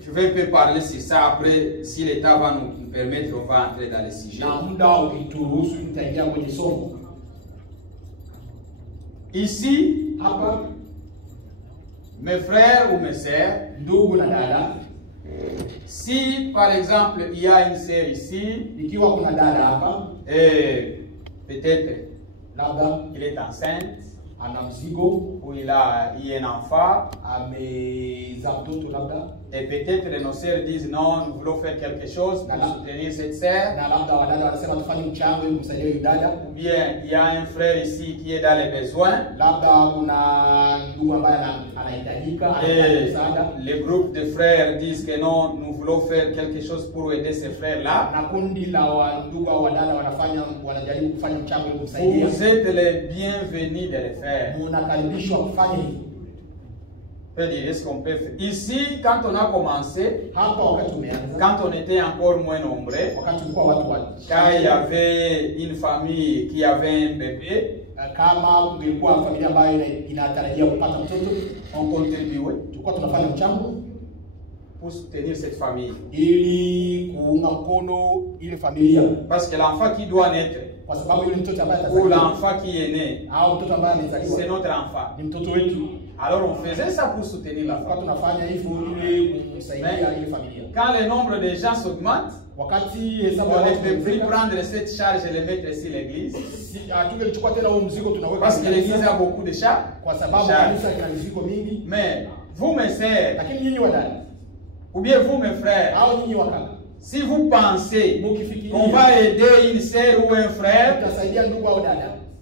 Je vais un peu parler sur ça après, si l'État va nous permettre, on va entrer dans le sujet. Ici, mes frères ou mes sœurs, si par exemple il y a une sœur ici, et peut-être il est enceinte, ou il a un enfant, et peut-être nos sœurs disent non, nous voulons faire quelque chose pour soutenir cette sœur. Ou bien il y a un frère ici qui est dans les besoins. Et les groupes de frères disent que non, nous voulons faire quelque chose pour aider ces frères-là. Vous êtes les bienvenus de les faire. peut dire, est-ce qu'on peut faire? Ici, quand on a commencé, quand on était encore moins nombreux, quand il y avait une famille qui avait un bébé, on contribuait pour soutenir cette famille. Parce que l'enfant qui doit naître, ou l'enfant qui est né, c'est notre enfant. Alors on faisait ça pour soutenir la famille. Quand le nombre de gens s'augmente, on ne peut plus prendre cette charge et les mettre sur l'église. Parce que l'église a beaucoup de charges. Mais vous, mes sœurs, ou bien vous, mes frères, si vous pensez qu'on va aider une sœur ou un frère,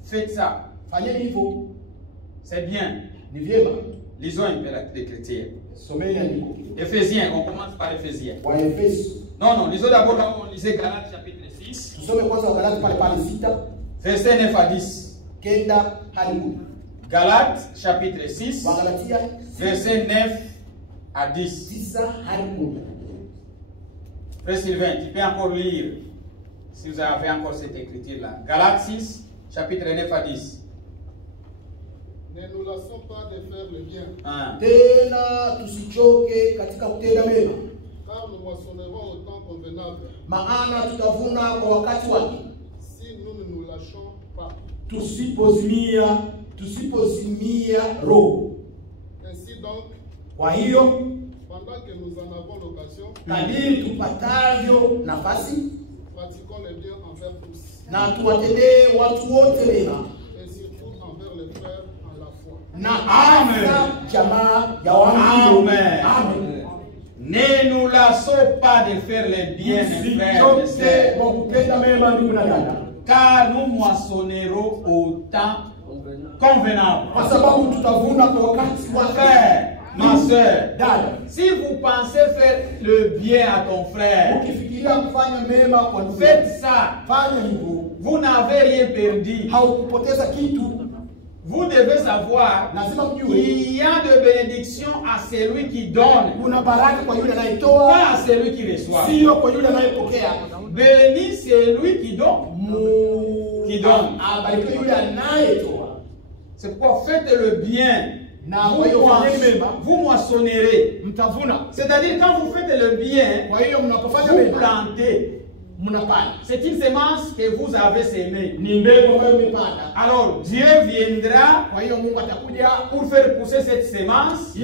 faites ça. C'est bien. Lisons un peu l'Écriture. Éphésiens, on commence par Éphésiens. Non, lisons d'abord, on lisait Galates chapitre 6. Verset 9 à 10. Galates chapitre 6. Verset 9 à 10. Frère Sylvain, tu peux encore lire si vous avez encore cette écriture-là. Galates 6, chapitre 9 à 10. Ne nous lassons pas de faire le bien. Car nous moissonnerons au temps convenable. Si nous ne nous lâchons pas. Ainsi donc, pendant que nous en avons l'occasion, pratiquons le bien envers tous. Et surtout envers les frères en la foi. Amen. Ne nous lassons pas de faire le bien, mes frères et sœurs, car nous moissonnerons au temps convenable. Frère, ma soeur, si vous pensez faire le bien à ton frère, faites ça. Vous n'avez rien perdu. Vous devez savoir qu'il y a de bénédiction à celui qui donne, pas à celui qui reçoit. Béni celui qui donne. C'est pourquoi faites le bien. Vous moissonnerez. C'est-à-dire quand vous faites le bien, vous plantez. C'est une semence que vous avez semée. Alors Dieu viendra pour faire pousser cette semence au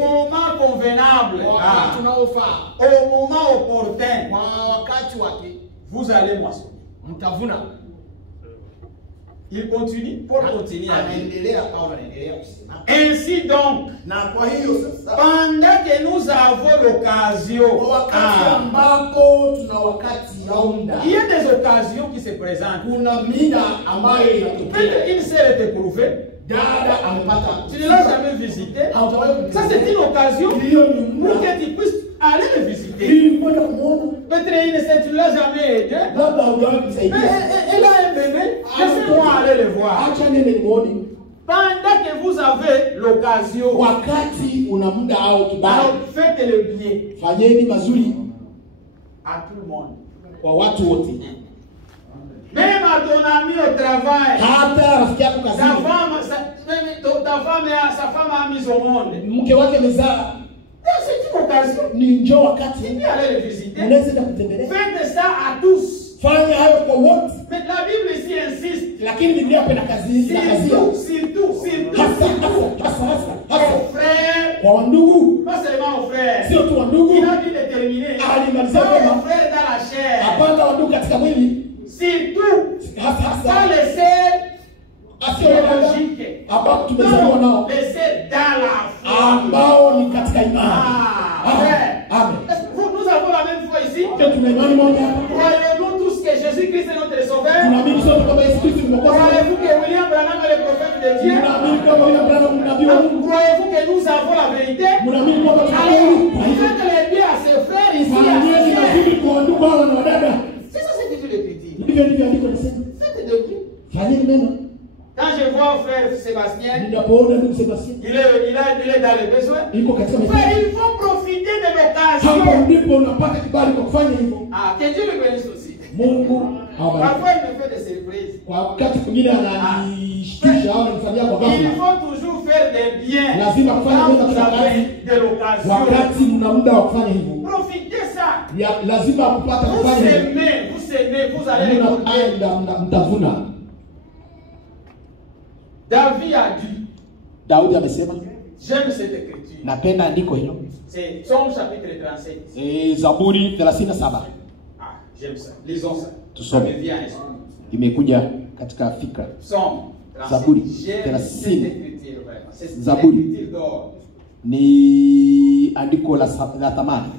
moment convenable, au moment opportun. Vous allez moissonner. Il continue, Paul continue à dire. Ainsi donc, pendant que nous avons l'occasion, il y a des occasions qui se présentent. Peut-être une sœur est éprouvée. Tu ne l'as jamais visité. Ça, c'est une occasion pour que tu puisses aller le visiter. Peut-être une sœur, tu ne l'as jamais aidé. Mais elle a un bébé. Laissez-moi aller le voir. Pendant que vous avez l'occasion, alors faites le bien à tout le monde. Même à ton ami au travail, ta femme a mis au monde. C'est une l'occasion. Ni njoo wakati. Tu peux aller le visiter. Unaweza kutembelea. Faites ça à tous. Fanya hayo kwa wote. Mais la Bible ici insiste. Lakini Biblia hapa inakazia. Surtout. Hasa. Aux frères. Kwa wandugu. Pas seulement aux frères. Sio tu wandugu. Il a dit déterminer. Alimalizia Pas kama aux frères dans la chair. hapana wandugu katika mwili. Surtout. Hasa. Pas les sœurs. Asiologique. Hapa tumezaliwa nao. Les sœurs dans la foi. Ambao ni katika imani. Amen. Nous avons la même foi ici. Croyez-nous tous que Jésus-Christ est notre sauveur? Croyez-vous que William Branham est le prophète de Dieu? Croyez-vous que nous avons la vérité? Alors, faites les biens à ses frères ici, à ses frères. C'est ça ce que dit l'Écriture. Faites de bien. Quand je vois frère Sébastien, il est dans le besoin. Frère, il faut profiter de l'occasion. Ah, que Dieu le bénisse aussi. Parfois, il me fait des surprises. Il faut toujours faire des biens quand vous avez de l'occasion. Profitez ça. Vous s'aimez, vous allez écouter. David a dit, Daudi amesema, j'aime cette écriture. Napenda andiko hilo. C'est Psaume chapitre 37. Zaburi 37. Ah, j'aime ça. Lisons ça. Tusome. Imekuja katika fikra. Psaume 37. Zaburi j'aime cette écriture vraiment. C'est Zaburi. une écriture d'or. Ni andiko la thamani.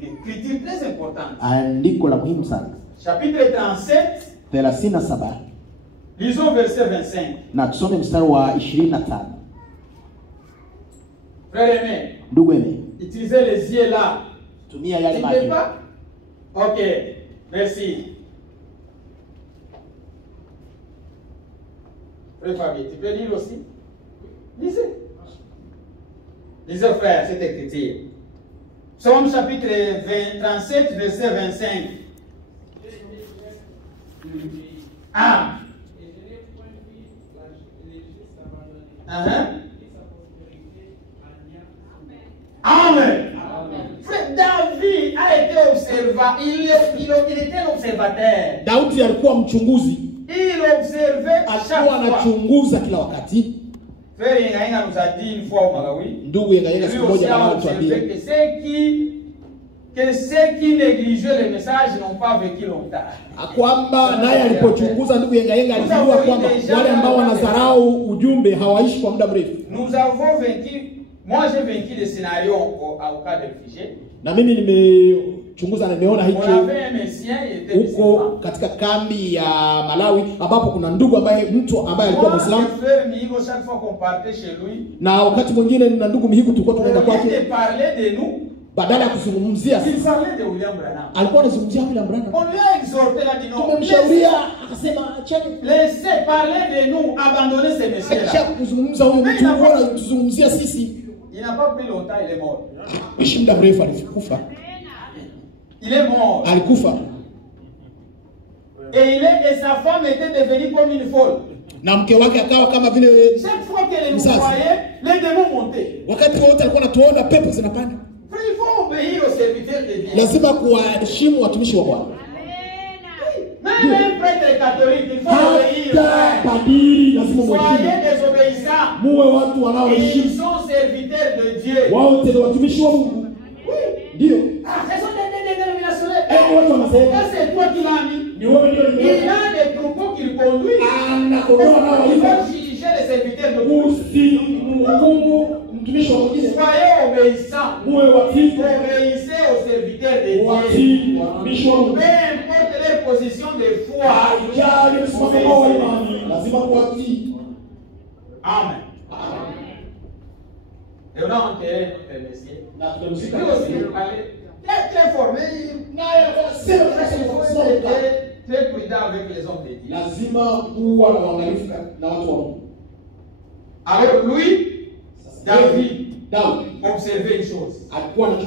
Une écriture très importante. Andiko la muhimu sana. Chapitre 37. 37. Lisons verset 25. Na tusome mstari wa 25. Frère aimé. Ndugu aimé. Utilisez les yeux là. Tumia yale macho. Tu peux pas? OK. Merci. Frère Fabien, tu peux lire aussi? Lisez. Lisez frère, cette écriture. Psaume chapitre 37, verset 25. Ah. Amen. Frère David a été observateur. Il était un observateur. Daudi alikuwa mchunguzi. Il observait à chaque fois. Anachunguza kila wakati. Frère Yengayenga nous a dit une fois au Malawi. Ndugu Yengayenga siku moja anatuambia que ceux qui négligeaient le message n'ont pas vécu longtemps. Kwamba naye alipochunguza ndugu Yengayenga alijua kwamba wale ambao wanadharau ujumbe hawaishi kwa muda mrefu. Nous avons vaincu. Moi j'ai vaincu des scénarios au cas de réfugiés. Na mimi nimechunguza na nimeona hicho huko katika kambi ya Malawi ambapo kuna ndugu ambaye mtu ambaye alikuwa Muislamu. Na wakati mwingine na ndugu Mihigo tulikuwa tunaenda kwake. Badala ya kuzungumzia alikuwa anazungumzia William Branham. Tumemshauria akasema laissez parler de nous, abandonnez ces messieurs là. Kuzungumza huyo mtu bora tuzungumzia sisi. Il n'a pas pris longtemps, il est mort. Ishi muda mrefu alikufa. Il est mort. Alikufa. Et sa femme était devenue comme une folle. Na mke wake akawa kama vile chaque fois qu'elle nous voyait, les démons montaient. Wakati wote alikuwa anatuona pepo zinapanda. Il faut obéir aux serviteurs de Dieu. Lazima kuwaheshimu watumishi wa Bwana. Même un prêtre catholique, il faut obéir. Padiri lazima soyez désobéissants. Muwe watu wanaoheshimu. Ils sont serviteurs de Dieu. Wao ni watumishi wa Mungu. Ndio. Ce sont des dénominations. Watu wanasema. C'est toi qui l'as mis. Ni wewe ndio il a des troupeaux qu'il conduit. Il va juger les serviteurs de Dieu. Soyez obéissants. Obéissez aux serviteurs de Dieu. Peu importe leur position de foi. Amen. Et on a enterré notre Messie. Lui aussi, il parlait très formé. Très prudent avec les hommes de Dieu. Alors lui, David, observait une chose. Frère,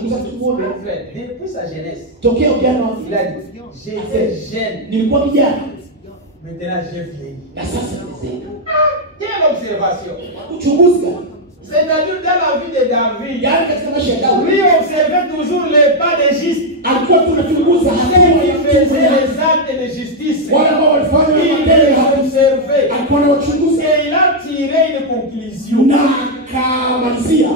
depuis sa jeunesse, il a dit, j'étais jeune. Maintenant j'ai vieilli. Quelle observation! C'est-à-dire dans la vie de David, lui observait toujours les pas des justes. alikuwa tunachunguza hatua ya Faisait les actes de justice. wale ambao walifanya Il matendo les ya haki. observait. Alikuwa anawachunguza Et il a tiré une conclusion. na akamalizia,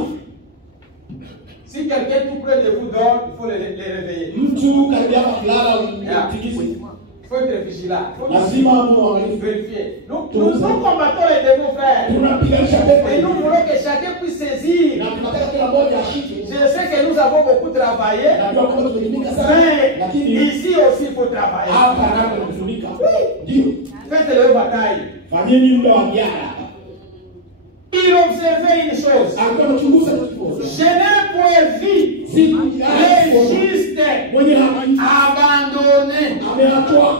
Si quelqu'un tout près de vous dort, il faut les réveiller. mtu karibia kulala utikise, Il faut être vigilant. Il faut lazima muangalie. vérifier. Nous combattons les démons, frères. Tunapiganisha Et pepo nous voulons que chacun puisse saisir. na tunataka kila mmoja ashike. Je sais que nous avons beaucoup travaillé. Najua kwamba tumelimika sana, Mais lakini ici aussi, il faut travailler. hapa nako nakufunika. Ndio Faites le bataille. fanyeni muda wa ziada. Il observait une chose. Alikuwa anachunguza kitu. Je n'ai point vu les justes Mwenye haki abandonnés. ameachwa,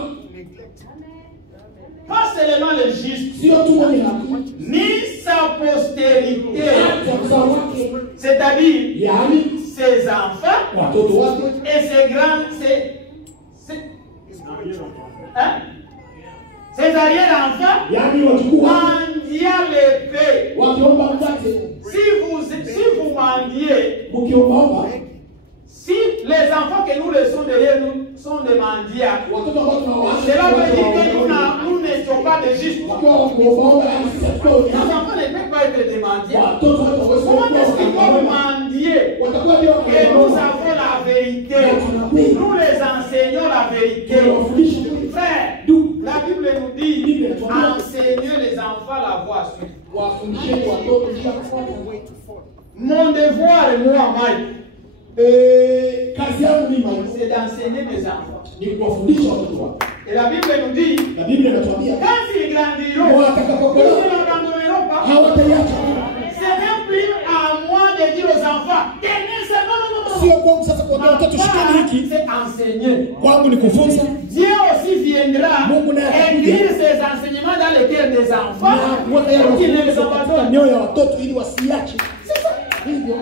Pas seulement les justes, sio tu mwenye haki, ni sa postérité. hata mzao wake, C'est-à-dire yaani ses enfants watoto wake et ses grands, hein? Ses arrière-enfants yaani wajukuu wake mendiant l'épée. wakiomba mkate, Si vous mendiez, mkiombaomba si les enfants que nous laissons derrière nous sont des mendiants, watoto ambao tunawaacha cela veut dire que nous n'étions pas des justes. wakiwa wakiombaomba, yaani sisi hatukuwa Les enfants ne peuvent pas être des mendiants. watoto hawawezi Comment est-ce qu'ils kuwa peuvent mendier? watakuwa ndio Et nous wakiomba, avons la vérité. Nous les enseignons la vérité. tunawafundisha Frère, la Bible nous dit enseignez les enfants la voie à suivre. wafundisheni watoto njia ya kufuata. Mon devoir et moi, Mike, Kazi yangu mimi c'est d'enseigner mes enfants. ni kuwafundisha watoto wako. Et la Bible nous dit Na Biblia inatuambia quand ils grandiront, ils watakapokuwa ne l'abandonneront pas. hawataiacha. C'est même plus à moi de dire aux enfants, tenez ça, non, non, non, non. Sio kwangu sasa kuambia watoto shikeni hiki, C'est enseigner. kwangu ni kufunza. Dieu aussi viendra Mungu naye atakuja. écrire ses enseignements dans les cœurs des enfants Na kuweka yale pour qu'ils ne les mafundisho katika abandonnent. mioyo ya watoto ili wasiache. Hivyo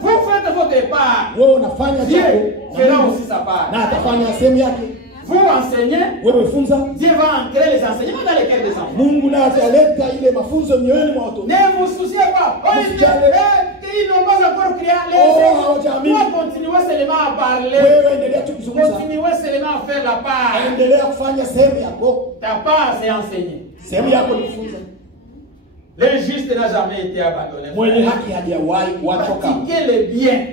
Vous faites votre part. wewe unafanya Dieu jambo fera na Mungu aussi sa part. na atafanya sehemu yake. Vous enseignez, Wewe funza, Dieu va ancrer les enseignements dans les cœurs des enfants. Mungu naye ataleta ile mafunzo mioyoni mwa watoto. Ne vous souciez pas. Oh, ils n'ont pas encore crié. hawajaamini. Toi, continuez seulement à parler. Wewe endelea tu kuzungumza, Continuez seulement à faire la part. endelea kufanya sehemu yako. Ta part, c'est enseigner. Sehemu yako ni kufunza. Le juste n'a jamais été abandonné. Mwenye haki hajawahi kuachwa. Pratiquez le bien.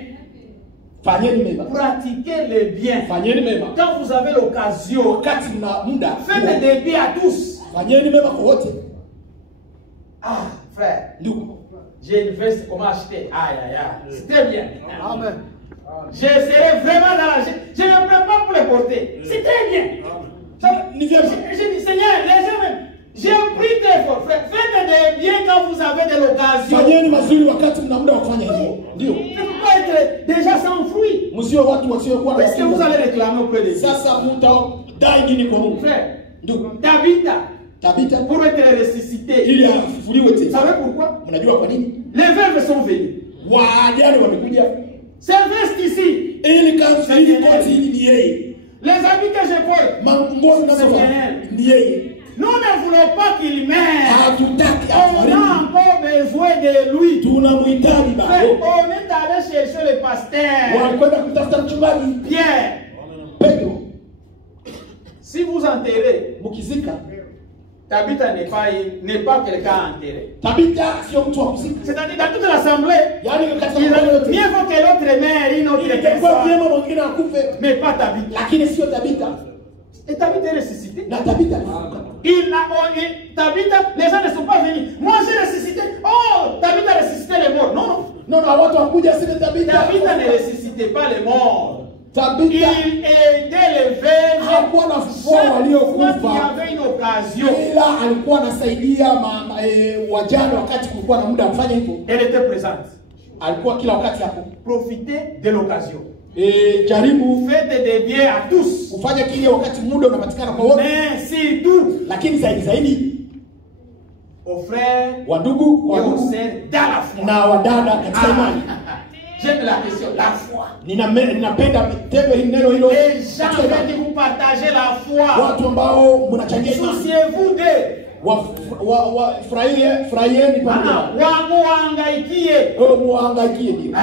Fanyeni mema, Pratiquez le bien. fanyeni mema. Quand vous avez l'occasion, Wakati mna muda, faites des biens à tous. fanyeni mema kwa wote. Ah, frère, Ndugu, j'ai une veste, comment acheter? Aïe, aïe, aïe. C'est très bien. Amen. Je serai vraiment dans la... Je me prépare pour les porter. C'est très bien. Je dis, Seigneur, les gens même, j'ai pris très fort, frère. Faites des biens quand vous avez de l'occasion. fanyeni mazuri wakati mna muda wa kufanya hivyo. Ndio. Ne peut pas être déjà sans fruit. Msio watu wasiokuwa na Qu'est-ce que vous matunda. allez réclamer auprès de Dieu? Sasa mtadai nini kwa Mungu? Frère, Ndugu, Tabitha, pour être ressuscité. ili afufuliwe Vous tena. savez pourquoi? Mnajua kwa nini? Les veuves sont venues. Wajane wamekuja. Ces vestes ici, Ili kanzu hili koti hili ni yeye. les habits que je porte, Manguo ninazovaa ni yeye. nous ne voulons pas qu'il meure. Hatutaki On afariki. a encore besoin de lui. Tunamhitaji Frère, bado. on est allé chercher le pasteur Walikwenda kutafuta mchungaji Pierre. Petro. Si vous enterrez, Mkizika, Tabitha n'est pas quelqu'un enterré. Tabitha sio mtu wa kuzika. C'est-à-dire dans toute l'assemblée, Yaani katika il mambo yote. mieux vaut que l'autre meure une autre Ingekuwa personne, vyema mwingine akufe, mais pas Tabitha. lakini sio Tabitha. Et Tabitha est ressuscité. Na Tabitha alifufuka. Tabitha, les gens ne sont pas venus. Moi j'ai ressuscité. Oh, Tabitha a ressuscité les morts. Non, No, na watu wakuja sile Tabitha. Tabitha ne ressuscitait pas les morts. Il Tabitha aidait les veuves. hakuwa na fufua Chaque fois qu'il y waliokufa, avait une occasion, ila alikuwa anasaidia wajane wakati kulikuwa na muda afanye hivyo. elle était présente. Alikuwa kila wakati hapo. Profitez de l'occasion. Jaribu Faites des biens à tous. kufanya kile wakati muda unapatikana kwa wote, Mais surtout lakini zaidi aux frères wandugu et aux sœurs dans la foi. na wadada katika imani. J'aime la question, la foi. Ninapenda tendo hili neno hilo. Les gens veulent que vous partagez la foi. Watu ambao mnachangia imani. Souciez-vous d'eux. Furahieni pamoja. Wamuhangaikie. Muhangaikie ndio.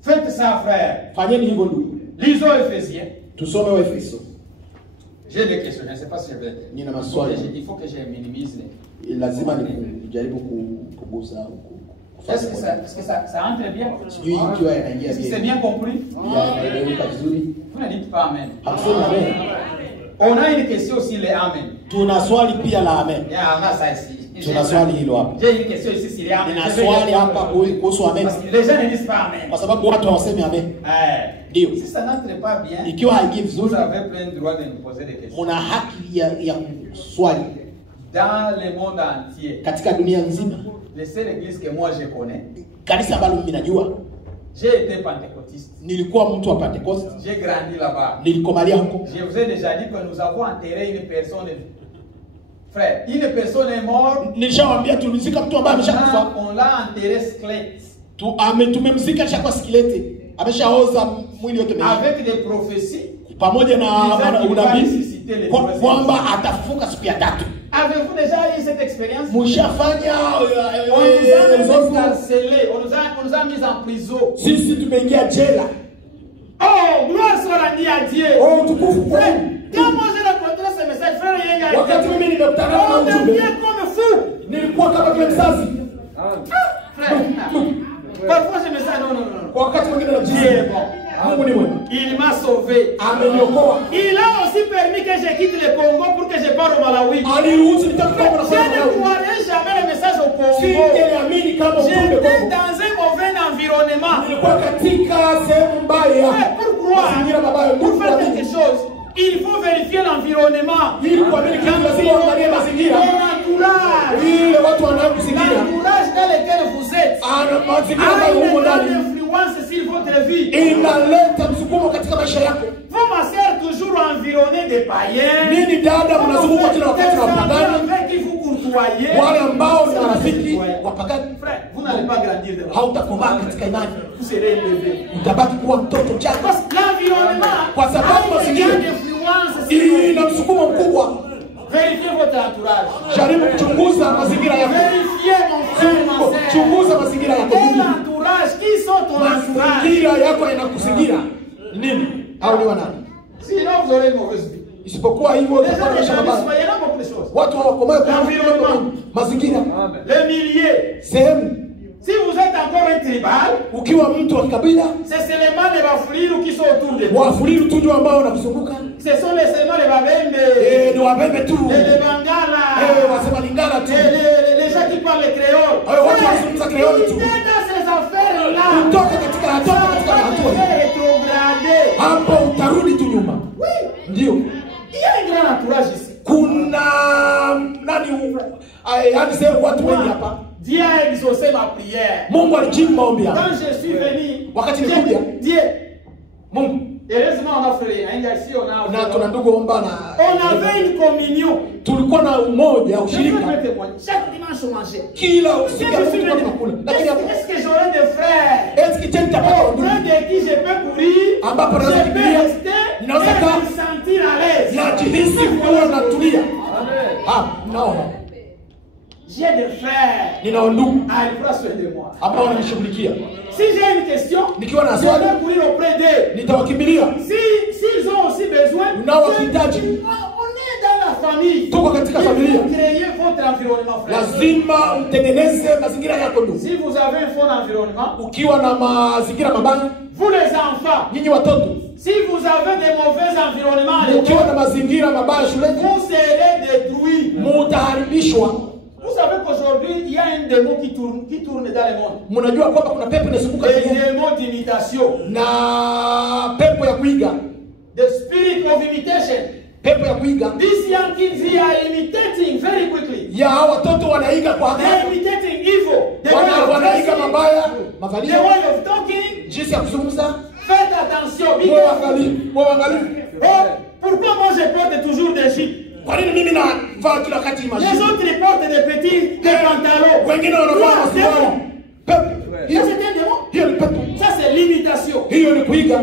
Faites ça, frère. Fanyeni hivyo ndugu. Lisons Éphésiens. Tusome Waefeso. J'ai des questions, je ne sais pas si je vais. Nina maswali. Il faut que je minimise les. Lazima nijaribu kugusa Est-ce que ça entre bien? Sijui ikiwa yanaingia Est-ce que c'est bien compris? Yanaeleweka vizuri. Vous ne dites pas amen. Hamsema amen. On a une question aussi, les amen. Tuna swali pia la amen. Yeah, on a ça ici. Tuna swali hilo hapa. J'ai une question ici sur les amen. Nina swali hapa kuhusu amen. Les gens ne disent pas amen. Kwa sababu watu hawasemi amen. Ndio. Si ça n'entre pas bien, ikiwa haingii vizuri, vous avez plein de droit de nous poser des questions. Muna haki ya kuswali. Dans le monde entier, katika dunia nzima, les seules églises que moi je connais, kanisa ambalo mimi najua, j'ai été pentecôtiste. Nilikuwa mtu wa Pentecost. J'ai grandi là-bas. Nilikomalia huko. Je vous ai déjà dit que nous avons enterré une personne. Frère, une personne est morte. Nishawaambia tulizika mtu ambaye ameshakufa. On l'a enterré squelette. Tumemzika chakwa skileti. Ameshaoza mwili wote mzima. Avec des prophéties. Pamoja na unabii kwamba atafufuka siku ya tatu. Avez-vous déjà eu cette expérience? Mshafanya on nous a mis en prison. Sisi tumeingia jela. Oh, gloire soit rendue à Dieu. Oh, tukufu kwa quand moi j'ai rencontré ce message, frère Yenga, wakati mimi nimekutana na ujumbe, comme fou. Nilikuwa kama vile mzazi. Frère, parfois je me sens non. Wakati mwingine najisikia bon. Mungu ni mwema. Il m'a sauvé. Ameniokoa. Il a aussi permis que je quitte le Congo pour que je parte au Malawi. Aliruhusu nitakuwa na je ne croirais jamais le message au Congo. Singeamini kama ujumbe Kongo. J'étais dans un mauvais environnement. Nilikuwa katika sehemu mbaya. Pourquoi? Pour faire quelque chose, il faut vérifier l'environnement. Ili kuamini kitu lazima uangalie mazingira. L'entourage. Ile watu wanaokuzingira. L'entourage dans lequel vous êtes. Ana mazingira ambayo uko ndani. Sur votre vie. Inaleta msukumo katika maisha yako. Vous ma sœur toujours environné des païens. Nini dada mnazunguka kila wakati na wapagani? Qui vous courtoyez. Wale ambao ni marafiki wapagani. Frère, vous n'allez pas grandir de là. Hautakomaa katika imani. Vous serez élevé. Utabaki kuwa mtoto mchanga. L'environnement. Kwa sababu mazingira ina msukumo mkubwa. Vérifiez votre entourage. Jaribu kuchunguza mazingira yako. Vérifiez mon frère, ma sœur. Chunguza mazingira yako. Entourage, qui sont ton entourage? Mazingira yako yanakuzingira. Nini? Au ni wanani? Sinon vous aurez une mauvaise vie. Isipokuwa hivyo utakuwa na maisha mabaya. Watu hawakomae kwa mazingira. Les milliers. Sehemu. Si vous êtes encore un tribal, ukiwa mtu wa kabila, c'est seulement les Bafuliru qui sont autour de vous. Wafuliru tu ndio ambao wanakuzunguka. Ce sont les seulement les Babembe. Ni Wabembe tu. Les Bangala. Wasema Lingala tu. Les gens qui parlent le créole. Watu wanazungumza créole tu. Dans ces affaires-là. Kutoka katika hatua. Hapo utarudi tu nyuma. Oui. Ndio. Il y a un grand entourage ici. Kuna yaani sasa watu wengi hapa. Dieu a exaucé ma prière. Mungu alijibu maombi yangu. Quand je suis venu, wakati nilikuja, Dieu, Mungu, heureusement on a frère, ici on a na tuna ndugu omba na on avait une communion. Tulikuwa na umoja, ushirika. Chaque dimanche on mangeait. Kila usiku tulikuwa tunakula. Lakini est-ce que j'aurais des frères? Est-ce que tu as auprès de qui je peux courir? Ambapo naweza kukimbia. Ninaweza kaa sentir à l'aise. Najihisi kuwa natulia. No. J'ai des frères. Nina ndugu. Ils prennent soin de moi. Ambao wananishughulikia. Si j'ai une question, nikiwa na swali, je vais courir auprès d'eux. Nitawakimbilia. S'ils ont aussi besoin, unawahitaji. On est dans la famille. Tuko katika familia. Créez votre environnement, frère. Lazima utengeneze mazingira yako ndugu. Si vous avez un bon environnement, ukiwa na mazingira mabaya, vous les enfants, nyinyi watoto, si vous avez des mauvais environnements, ukiwa na mazingira mabaya shuleni, vous serez détruits. Mutaharibishwa. Vous savez qu'aujourd'hui, il y a un démon qui tourne dans le monde. Mnajua kwamba kuna pepo inazunguka duniani. Des démons d'imitation. Na pepo ya kuiga. The spirit of imitation. Pepo ya kuiga. These young kids here are imitating very quickly. Ya watoto wanaiga kwa haraka. They are imitating evil. Wanaiga mabaya, mavalio. The way of talking. Jinsi ya kuzungumza. Faites attention. Muangalie. Pourquoi moi je porte toujours des jeans? Kwa nini mimi navaa kila wakati maji? Les autres portent des petits pantalons. Wengine wanavaa masuruali. Pepo. Ça c'est un démon. Hiyo ni pepo. Ça c'est l'imitation. Hiyo ni kuiga.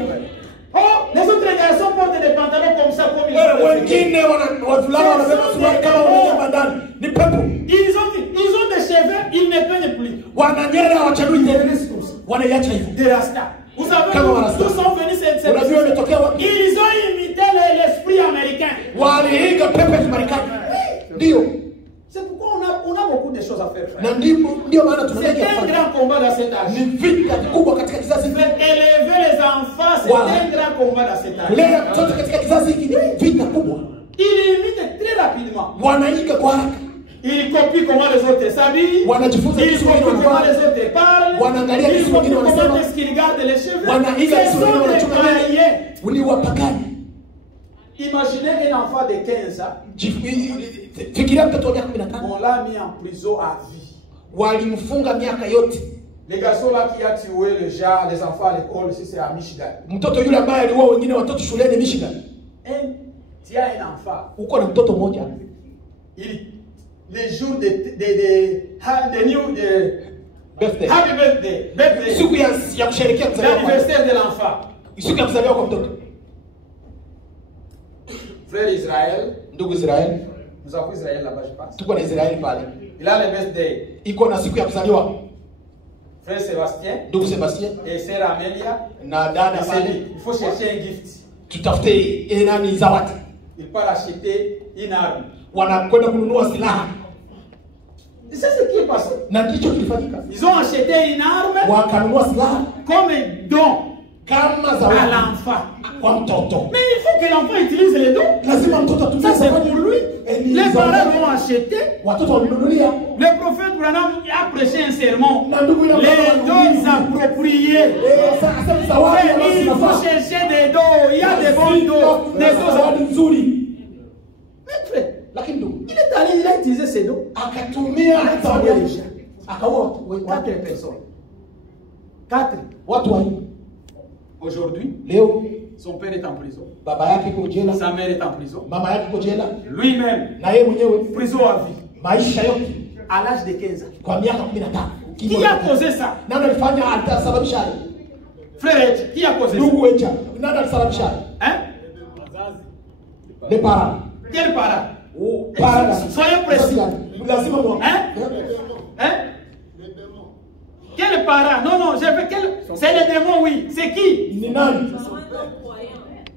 Oh, les autres garçons portent des pantalons comme ça comme ils wengine wavulana wanabeba suruali kama wamejaa ndani. Ni pepo. Ils ont des cheveux, ils ne peignent plus. Wananyera hawachanui tena. Wanaiacha hivyo. Des rasta. Vous savez, Kama d'où wanasema. sont venus ces Unajua imetokea wapi? Ils ont imité l'esprit américain. Waliiga pepe za Marekani. Ndio. C'est pourquoi on a beaucoup de choses à faire, frère. Na ndio maana C'est tunataka un grand combat dans cet âge. ni vita kubwa katika kizazi hiki. Élever les enfants, c'est un grand combat dans cet âge. Kulea mtoto katika kizazi hiki ni vita kubwa. Ils imitent très rapidement. Wanaiga kwa haraka. Ils copient comment les autres s'habillent. Wanajifunza Ils copient comment les autres parlent. Wanaangalia Ils jinsi wengine copient wanasema. comment est-ce qu'ils gardent les cheveux. Wanaiga Ce jinsi sont wengine des wanachunga païens. nywele. Ni wapagani. Imaginez un enfant de 15 ans. Fikiria mtoto wa miaka 15. On l'a mis en prison à vie. Walimfunga miaka yote. Les garçons là qui a tué le genre des enfants à l'école, si c'est à Michigan. Mtoto yule ambaye aliua wengine watoto shuleni Michigan. Tu as un enfant. Uko na mtoto mmoja. Les jours de Birthday. Happy birthday. Siku ya kusherehekea kuzaliwa kwa L'anniversaire de l'enfant. siku ya kuzaliwa kwa mtoto. Frère Israël. Ndugu Israeli. Nous avons Israël là-bas, je pense. Tuko na Israeli pale. Il a le birthday. Iko na siku ya kuzaliwa. Frère Sébastien. Ndugu Sebastien Et sœur Amélia. na dada Il s'est pale. dit, il faut chercher un gift. Tutafute nani zawadi. Il part acheter une arme. Wanakwenda kununua silaha. C'est ce qui est passé. Na ndicho kilifanyika. Ils ont acheté une arme Wakanunua silaha comme un don kama à zawadi l'enfant. kwa mtoto. Mais il faut que l'enfant utilise les dons. Lazima mtoto atumie Ça c'est zawadi. pour lui. Les parents l'ont acheté. Watoto walinunulia. Le prophète Branham a prêché un sermon. Na ndugu yule Les dons appropriés. sasa zawadi Il faut chercher des dons. Il y a des bons dons. Des dons. zawadi nzuri. Mais frère, Lakini ndugu il est allé, il a utilisé ces dons. akatumia zawadi ya lisha. Akaua watu 4 personnes. 4. watu wanne. Aujourd'hui, Leo son père est en prison. baba yake yuko jela, Sa mère est en prison. mama yake yuko jela, Lui-même, na yeye mwenyewe prison à vie. maisha yote À l'âge de 15 ans. kwa miaka 15. Qui a causé ça? Nani alifanya atasababisha? Frère, qui a causé ça? Ndugu wecha, nani alisababisha? Hein? Les parents. Quel parent? Parents. Soyez précis. Lazima mwa. Hein? Hein? Quel parent? Non, non, j'ai fait quel? C'est les démons, oui. C'est qui? Ni nani?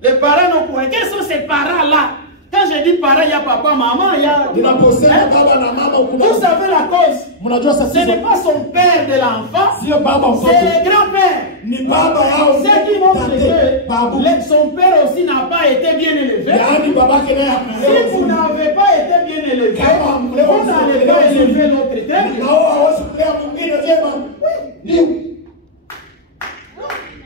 Les parents non point. Quels sont ces parents-là? Quand je dis parents, il y a papa, maman, il y a... Ninaposema baba na mama ukuna. Vous savez la cause? Mnajua sasa Ce n'est pas son père de l'enfant, sio baba mtoto. c'est le grand-père. Ni baba yao. Ce qui montre babu. que son père aussi n'a pas été bien élevé. Yaani babake naye Si vous n'avez pas été bien élevé, vous n'allez pas élever notre terre. na wao hawezi kulea mwingine vyema. Ndio.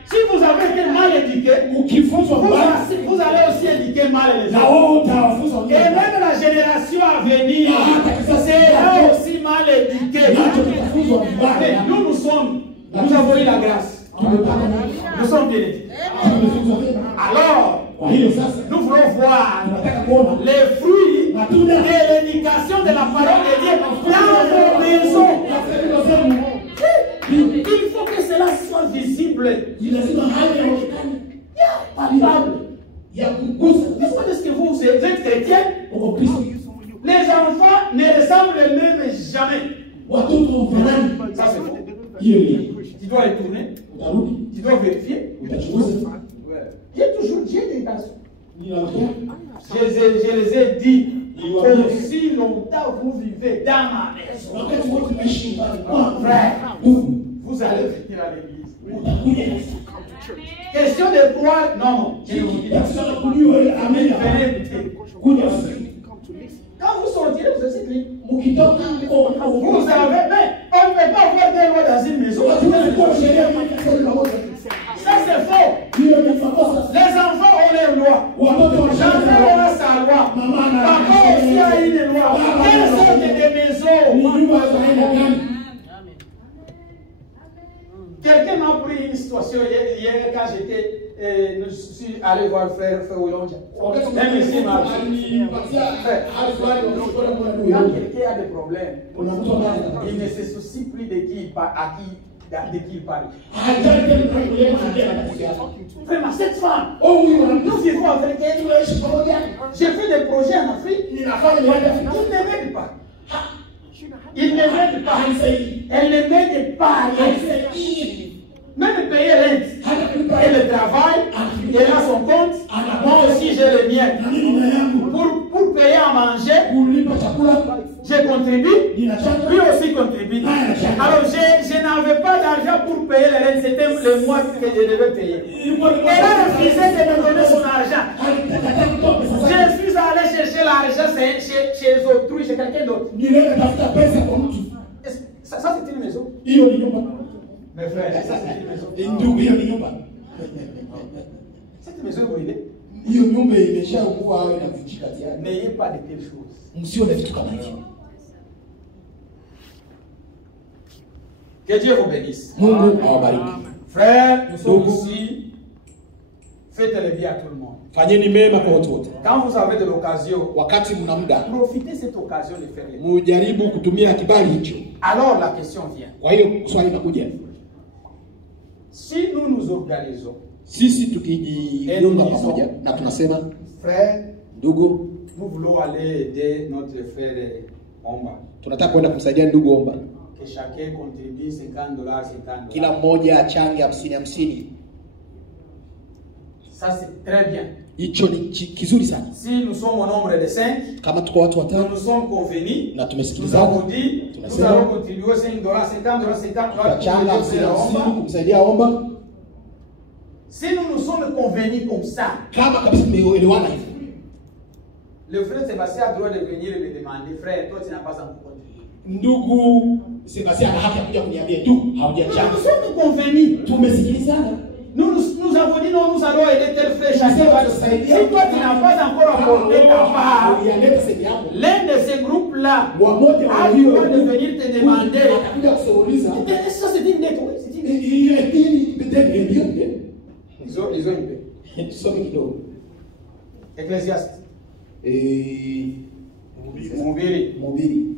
Si vous avez été mal éduqué, Ukifunzwa mbaya vous allez aussi éduquer mal les na autres. wao utawafunza Et wengine. même la génération à venir sera aussi mal éduquée. Mais nous avons eu la grâce. Nous sommes bien éduqués. Alors, nous voulons voir les fruits de l'éducation de la parole de Dieu dans nos maisons. Il faut que cela soit visible. Palpable. Pourquoi est-ce que vous êtes chrétien? Les enfants ne ressemblent même jamais. Ça c'est faux. Tu dois retourner. Tu dois vérifier. J'ai des garçons. Je les ai dit. Aussi longtemps vous vivez dans ma maison. Frère, vous allez venir à l'église. Question de croire, non. Quand vous sortirez, vous êtes écrit. Vous avez, mais on ne peut pas avoir des lois dans une maison. Ça c'est faux. Les enfants ont leurs lois. L'enfant aura sa loi. Papa aussi a une loi. Quelles sortes de maisons? Quelqu'un m'a pris une situation hier quand je suis allé voir le frère Willonja. Un monsieur m'a dit, quand quelqu'un a des problèmes, il ne se soucie plus de qui il parle, de qui il parle. Vraiment, cette femme, nous vivons avec elle. J'ai fait des projets en Afrique. Il ne m'aide pas. Il ne m'aide pas. Elle ne m'aide pas. Même payer rente. mien. Pour payer à manger, je contribue. Lui aussi contribue. Alors, je n'avais pas d'argent pour payer les rentes. C'était le mois que je devais payer. Elle a refusé de me donner son argent. Je suis allé chercher l'argent chez autrui, chez quelqu'un d'autre. Ça, c'est une maison. Mes frères, ça, c'est une maison. Cette maison est brûlée. N'ayez pas de telles choses. Que Dieu vous bénisse. Frères, nous sommes ici. Faites le bien à tout le monde. Quand vous avez de l'occasion, profitez de cette occasion de faire le bien. Alors la question vient. Si nous nous organisons, et nous disons, frère, nous voulons aller aider notre frère Omba. Que chacun contribue $50, $50. Ça c'est très bien. Si nous sommes au nombre de 5, nous nous sommes convenus, nous avons dit, nous allons contribuer $5, $50, $50. Si nous nous sommes convenus comme ça, le frère Sébastien a le droit de venir et me demander, frère, toi tu n'as pas encore contribué. Nous sommes convenus. Nous avons dit non, nous allons aider tel frère, chacun va le faire. Si toi tu n'as pas encore apporté ta part, l'un de ces groupes-là a le droit de venir te demander. Ça c'est une dette, oui. Ils ont une paix. Ecclésiaste. Moubiri.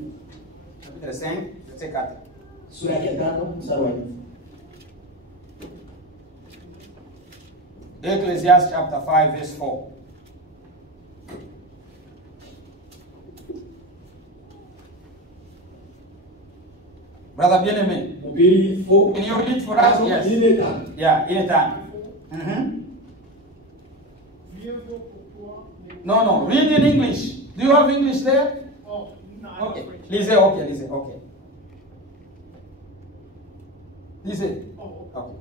Chapitre 5, verset 4. Ecclésiaste chapter 5, verse 4. Brother bien-aimé. Can you read for us? Yes. Yeah, anytime. No, read in English. Do you have English there? Oh, no. Okay. Lisez, okay. Lisez. Oh, okay.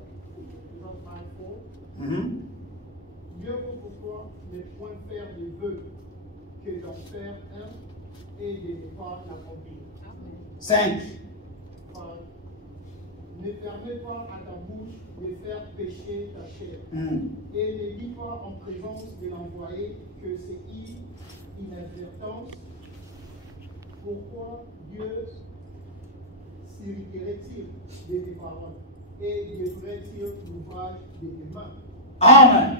Mieux vaut pour toi ne point faire des vœux que d'en faire un et de ne pas l'accomplir. 5. Ne permets pas à ta bouche de faire pécher ta chair. Et ne dis pas en présence de l'envoyé que c'est inadvertance. Pourquoi Dieu s'irriterait-il de tes paroles et détruirait-il l'ouvrage de tes mains? Amen.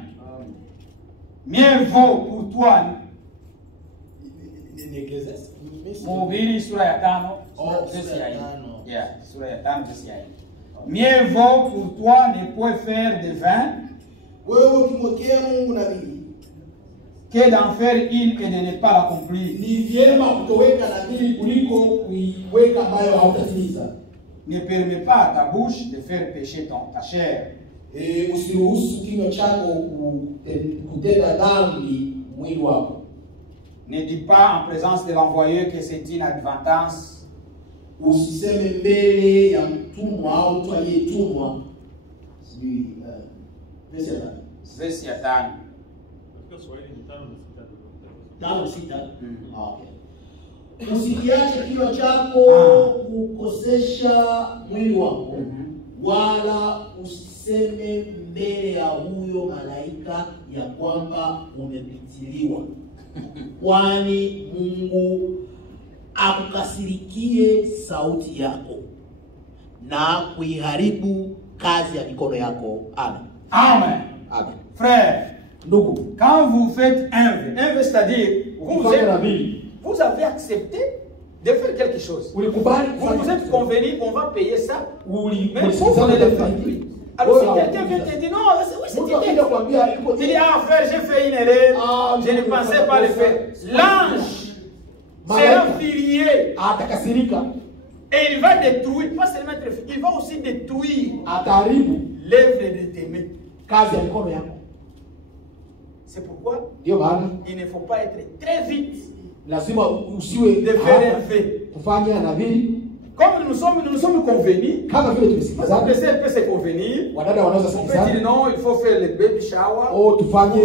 Mieux vaut pour toi. Mhubiri sura ya 5 verset ya 4. Yeah, sura ya 5 verset ya 4. Mieux vaut pour toi ne point faire de vin que d'en faire une et de ne pas l'accomplir. Ne permets pas à ta bouche de faire pécher ta chair. Ne dis pas en présence de l'envoyé que c'est une adventance. Usiseme mbele ya mtumwa au mtu aliyetumwa. Verse ya 5. Usikiache kinywa chako kukosesha mwili wako, wala usiseme mbele ya huyo malaika ya kwamba umepitiliwa. Kwani Mungu akukasirikie sauti yako na kuiharibu kazi ya mikono yako. Amen. Amen. Amen. Frère, ndugu, quand vous faites un vœu, c'est-à-dire vous avez accepté de faire quelque chose. Vous vous êtes convenu qu'on va payer ça. Mais vous ne le faites plus. Alors si quelqu'un vient te dire non, oui, c'est tu dis ah frère, j'ai fait une erreur, je ne pensais pas le faire. L'ange sera furieux. Et il va détruire, pas seulement il va aussi détruire l'œuvre de tes mains. C'est pourquoi Ndio maana il ne faut pas être très vite lazima usiwe de faire un fait. kufanya nabii. Comme nous sommes convenus, Kama vile parce tumesikilizana, que c'est peut se convenir. wadada wanaweza On peut dire sikilizana, non, il faut faire le baby shower. au tufanye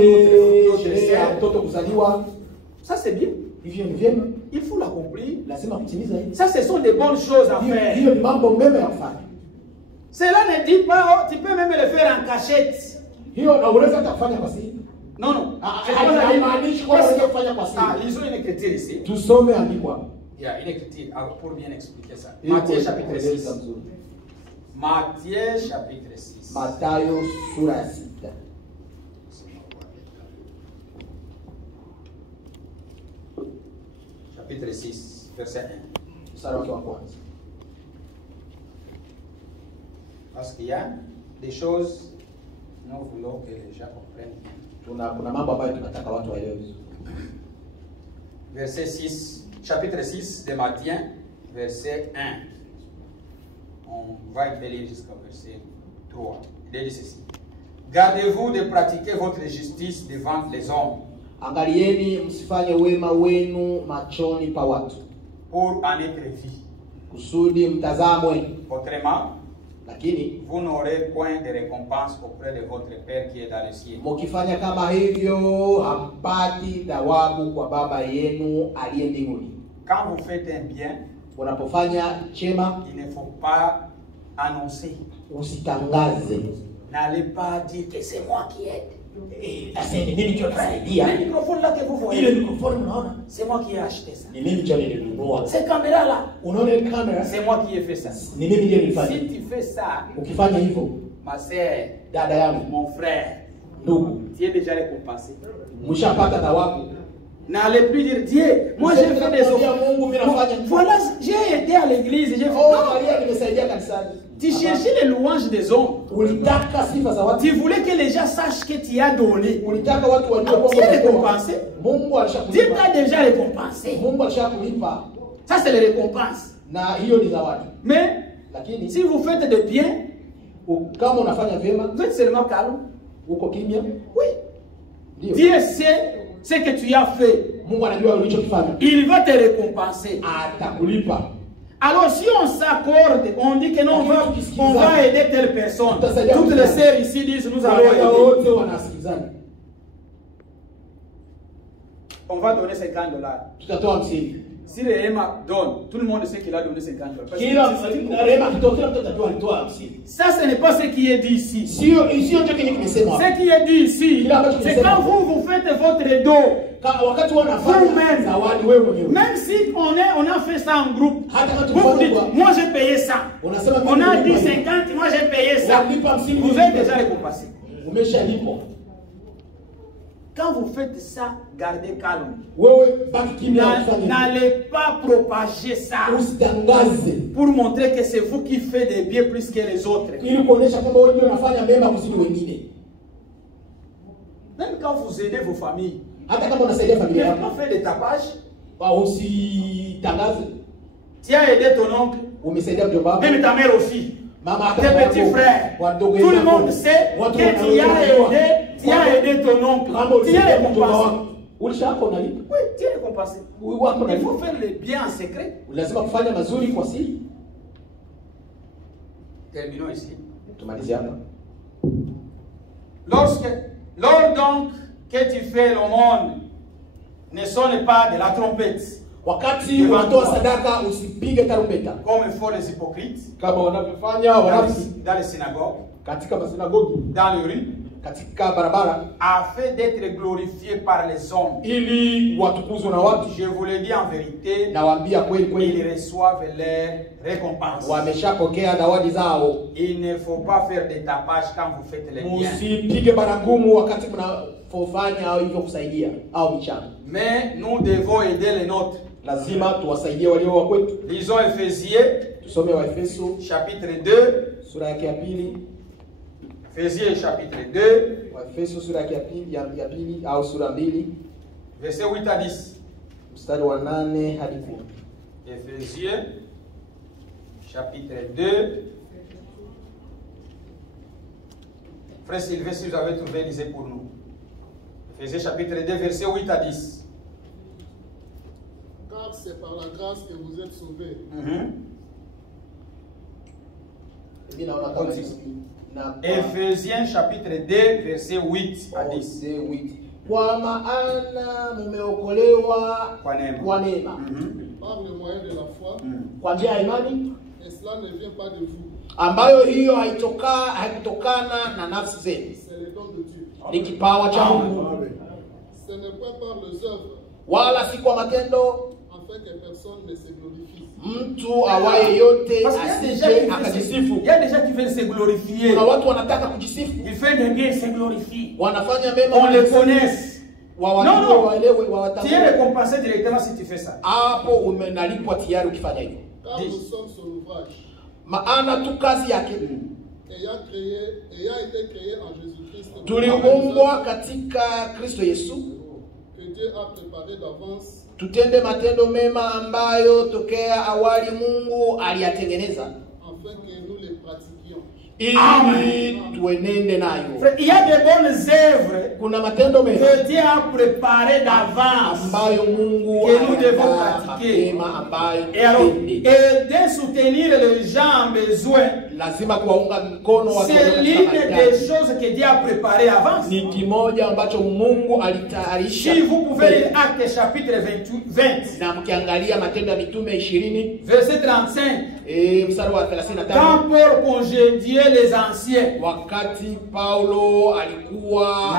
Notre sherehe ya mtoto kuzaliwa. Ça c'est bien. Hivyo ni vyema, Il faut l'accomplir. lazima kutimiza hivi. Ça, ce sont des bonnes choses à faire. Hiyo ni mambo mema ya kufanya. Cela ne dit pas, oh, tu peux même le faire en cachette. Hiyo na unaweza hata kufanya kwa siri. Non, non. Haimaanishi kwamba unaweza kufanya kwa Ah, siri. ils ont une écriture ici. Tusome andikwa. Il y a une écriture pour bien expliquer ça. Ili Matthieu kuweza chapitre kueleza 6. mzuri. Matthieu chapitre 6. Mathayo sura ya 6. Chapitre 6, verset 1. Mstari wake wa kwanza. Parce qu'il y a des choses, nous voulons que les gens comprennent bien. Kuna mambo ambayo tunataka watu waelewe vizuri. Verset 6, chapitre 6 de Matthieu, verset 1. On va lire jusqu'au verset 3. Il dit ceci. Gardez-vous de pratiquer votre justice devant les hommes. Angalieni msifanye wema wenu machoni pa watu, pour en être vu. kusudi mtazamwe. Autrement, Lakini vous n'aurez point de récompense auprès de votre Père qui est dans les cieux. mkifanya kama hivyo hampati thawabu kwa Baba yenu aliye mbinguni. Quand vous faites un bien, Unapofanya chema, il ne faut pas annoncer. usitangaze. N'allez pas dire que c'est moi qui aide. Asante mimi ndio nasaidia. Le microphone là que vous Ile voyez, mikrofoni unaona? c'est moi qui ai acheté ça. Ni mimi ndio nilinunua. Ces caméras là, Unaona ile kamera? c'est moi qui ai fait ça. Ni mimi ndio nilifanya. Si tu fais ça, Ukifanya hivyo, ma sœur, dada yangu, mon frère, ndugu, tu es déjà récompensé. mshapata thawabu. N'allez plus dire Dieu, moi j'ai fait des offres. Voilà, j'ai été à l'église, j'ai fait. Oh, Maria nimesaidia kanisani. Tu cherchais les louanges des hommes. Ulitaka sifa za watu. Tu voulais que les gens sachent que tu as donné. Ulitaka watu wajue Tu es récompensé. Mungu Dieu alishakulipa. t'a déjà récompensé. Mungu alishakulipa Ça, c'est les récompenses. na hiyo ni zawadi. Mais Lakini si vous faites de bien, kama unafanya vyema, vous êtes seulement calme. uko kimya, Oui. ndio. Dieu sait ce que tu as fait. Mungu anajua ulichokifanya. Il va te récompenser. Atakulipa. Alors si on s'accorde, on dit que non, on va aider telle personne. Toutes les sœurs ici disent nous allons aider. Wote wanasikizana. On va donner $50. Tutatoa 50. Si Rehema donne, tout le monde sait qu'il a donné $50. Kila rehema kitokea mtu atatoa alitoa 50. Ça, ce n'est pas ce qui est dit ici. Sio ndio kenye kimesema. Ce qui est dit ici, c'est quand vous faites votre dos. Wakati wanafanya zawadi wewe mwenyewe. Même si on a fait ça en groupe. Hata Vous dites, moi j'ai payé ça. On a dit 50, moi j'ai payé ça. Vous êtes déjà récompensé. Umeshalipo. Quand vous faites ça, gardez calme. Wewe baki kimya ufanye. N'allez pas propager ça. Usitangaze. Pour montrer que c'est vous qui faites des biens plus que les autres. Ili kuonesha kwamba wewe ndio unafanya mema kuzidi wengine. Même quand vous aidez vos familles. Hata kama unasaidia familia yako. Tu yako. n'as pas fait de tapage. Usitangaze. Tu as aidé ton oncle. Umesaidia mjomba wako. Même ta mère aussi. Mama tes petits frères. Tout le monde sait que tu as aidé ton oncle. Tu es récompensé. Oui, tu es récompensé. Il faut faire le bien en secret. Lazima kufanya mazuri kwa siri. Terminons ici. Tumalizie hapa. Lors donc que tu fais l'aumône, ne sonne pas de la trompette. Wakati unatoa sadaka usipige tarumbeta. Comme font les hypocrites. Kama wanavyofanya wanafunzi dans les synagogues. Katika masinagogi. Dans les rues. Katika barabara. Afin d'être glorifié par les hommes. Ili watukuzwe na watu. Je vous le dis en vérité. Nawaambia kweli kweli. Ils reçoivent leur récompense. Wameshapokea zawadi zao. Il ne faut pas faire de tapage quand vous faites les biens. Usipige baragumu wakati mnafanya au hivyo kusaidia au michango. Mais nous devons aider les nôtres. Lazima tuwasaidie walio wa kwetu. Lisons Ephésiens. Tusome wa Efeso chapitre 2. Sura yake ya pili. Ephésiens chapitre 2. Wa Efeso sura yake ya pili au sura 2. Verset 8 à 10. Mstari wa 8 hadi 10. Ephésiens chapitre 2. Frère Sylvain, si vous avez trouvé, lisez pour nous. Éphésiens chapitre 2, verset 8 à 10. Car c'est par la grâce que vous êtes sauvés. Éphésiens chapitre 2, verset 8 à 10. Kwa maana mumeokolewa kwa neema. Par le moyen de la foi. Kwa njia ya imani. Et cela ne vient pas de vous. Ambayo hiyo haikutokana na nafsi zenu. C'est le don de Dieu. Ni kipawa cha Mungu. Ce n'est pas par les œuvres. Wala si kwa matendo. Afin que personne ne se glorifie. Mtu awaye yote asije akajisifu. Il y a des gens qui veulent se glorifier. Kuna watu wanataka kujisifu. Ils font des biens, se glorifient. Wanafanya mema. On les connaisse. Non, tu es récompensé directement si tu fais ça. Hapo umenalipwa tayari ukifanya hivyo. Car nous sommes son ouvrage. Maana tu kazi yake. Ayant été créé en Jésus-Christ. Tuliumbwa katika Kristo Yesu. Que Dieu a préparé d'avance. Tutende matendo mema ambayo tokea awali Mungu aliyatengeneza. Afin que nous les pratiquions. Ili tuenende nayo. Il y a de bonnes œuvres kuna matendo mema que Dieu a préparé d'avance ambayo Mungu que nous devons pratiquer. Et alors, aider soutenir les gens en besoin. Lazima kuwaunga mkono watu. C'est l'une des choses que Dieu a préparé avant. Ni kimoja ambacho Mungu alitayarisha. Si vous pouvez lire Actes chapitre 20. Na mkiangalia Matendo ya Mitume 20 verset 35. Mstari wa 35. Quand Paul congédiait les anciens. Wakati Paulo alikuwa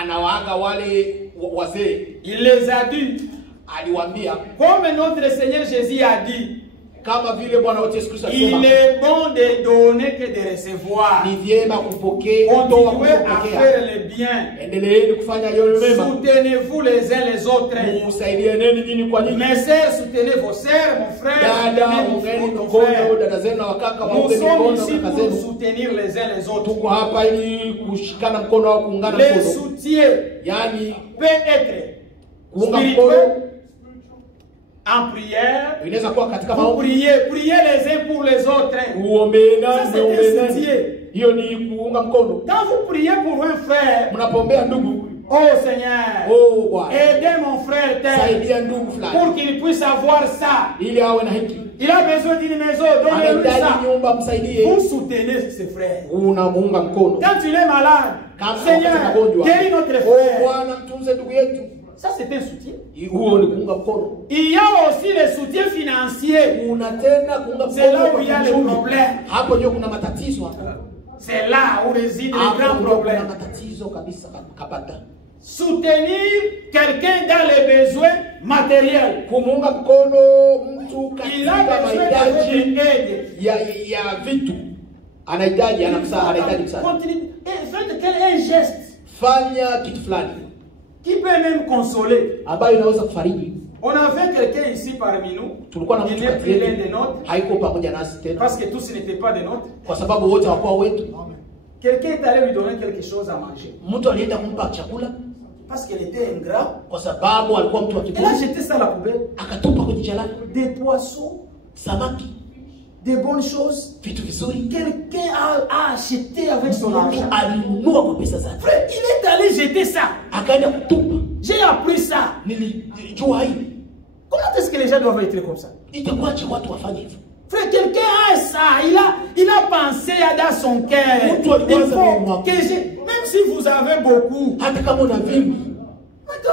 anawaaga wale wazee. Il les a dit. Aliwaambia. Comme notre Seigneur Jésus a dit. Kama vile Bwana wetu Yesu Kristo alisema. Il est bon de donner que de recevoir. Ni vyema kupokea. Continuez à faire le bien. Endeleeni kufanya yale mema. Soutenez-vous les uns les autres. Msaidianeni nyinyi kwa nyinyi. Mes sœurs, soutenez vos sœurs, mon frère. Dada, ungeni mkono dada zenu na wakaka waunge mkono kaka zenu. Nous soutenir les uns les autres. Tuko hapa ili kushikana mkono au kuungana mkono. Le soutien yani peut être kuunga mkono en prière, vous priez les uns pour les autres. Ça, c'est un soutien. Quand vous priez pour un frère, oh Seigneur, aidez mon frère tel pour qu'il puisse avoir ça. Il a besoin d'une maison, donnez-lui ça. Vous soutenez ce frère. Quand il est malade, Seigneur, guéris notre frère. Ça, c'est un soutien. Il y a aussi le soutien financier. C'est là où il y a le problème. C'est là où réside le grand problème. Soutenir quelqu'un dans les besoins matériels. Il a besoin d'une aide. Continue. Et faites un geste qui peut même consoler. On avait quelqu'un ici parmi nous. Il n'est plus l'un des nôtres. Parce que tous n'étaient pas des nôtres. Quelqu'un est allé lui donner quelque chose à manger. Parce qu'elle était ingrat. Elle a jeté ça à la poubelle. Des poissons, des bonnes choses. Quelqu'un a acheté avec son argent. Frère, il est allé jeter ça. J'ai appris ça. Comment est-ce que les gens doivent être comme ça? Frère, quelqu'un a ça. Il a pensé dans son cœur. Il faut que même si vous avez beaucoup,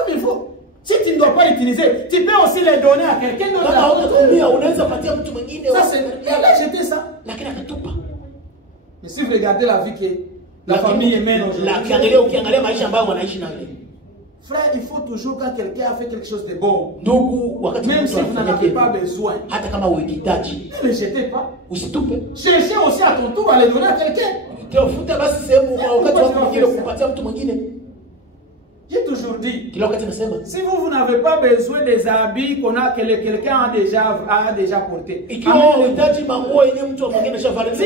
il faut. Si tu ne dois pas l'utiliser, tu peux aussi les donner à quelqu'un d'autre. Ça, c'est. Il a jeté ça. Mais si vous regardez la vie que la famille est mène aujourd'hui. Frère, il faut toujours quand quelqu'un a fait quelque chose de bon, même si vous n'en avez pas besoin, ne le jetez pas. Cherchez aussi à ton tour à les donner à quelqu'un. J'ai toujours dit, si vous n'avez pas besoin des habits que quelqu'un a déjà porté, s'il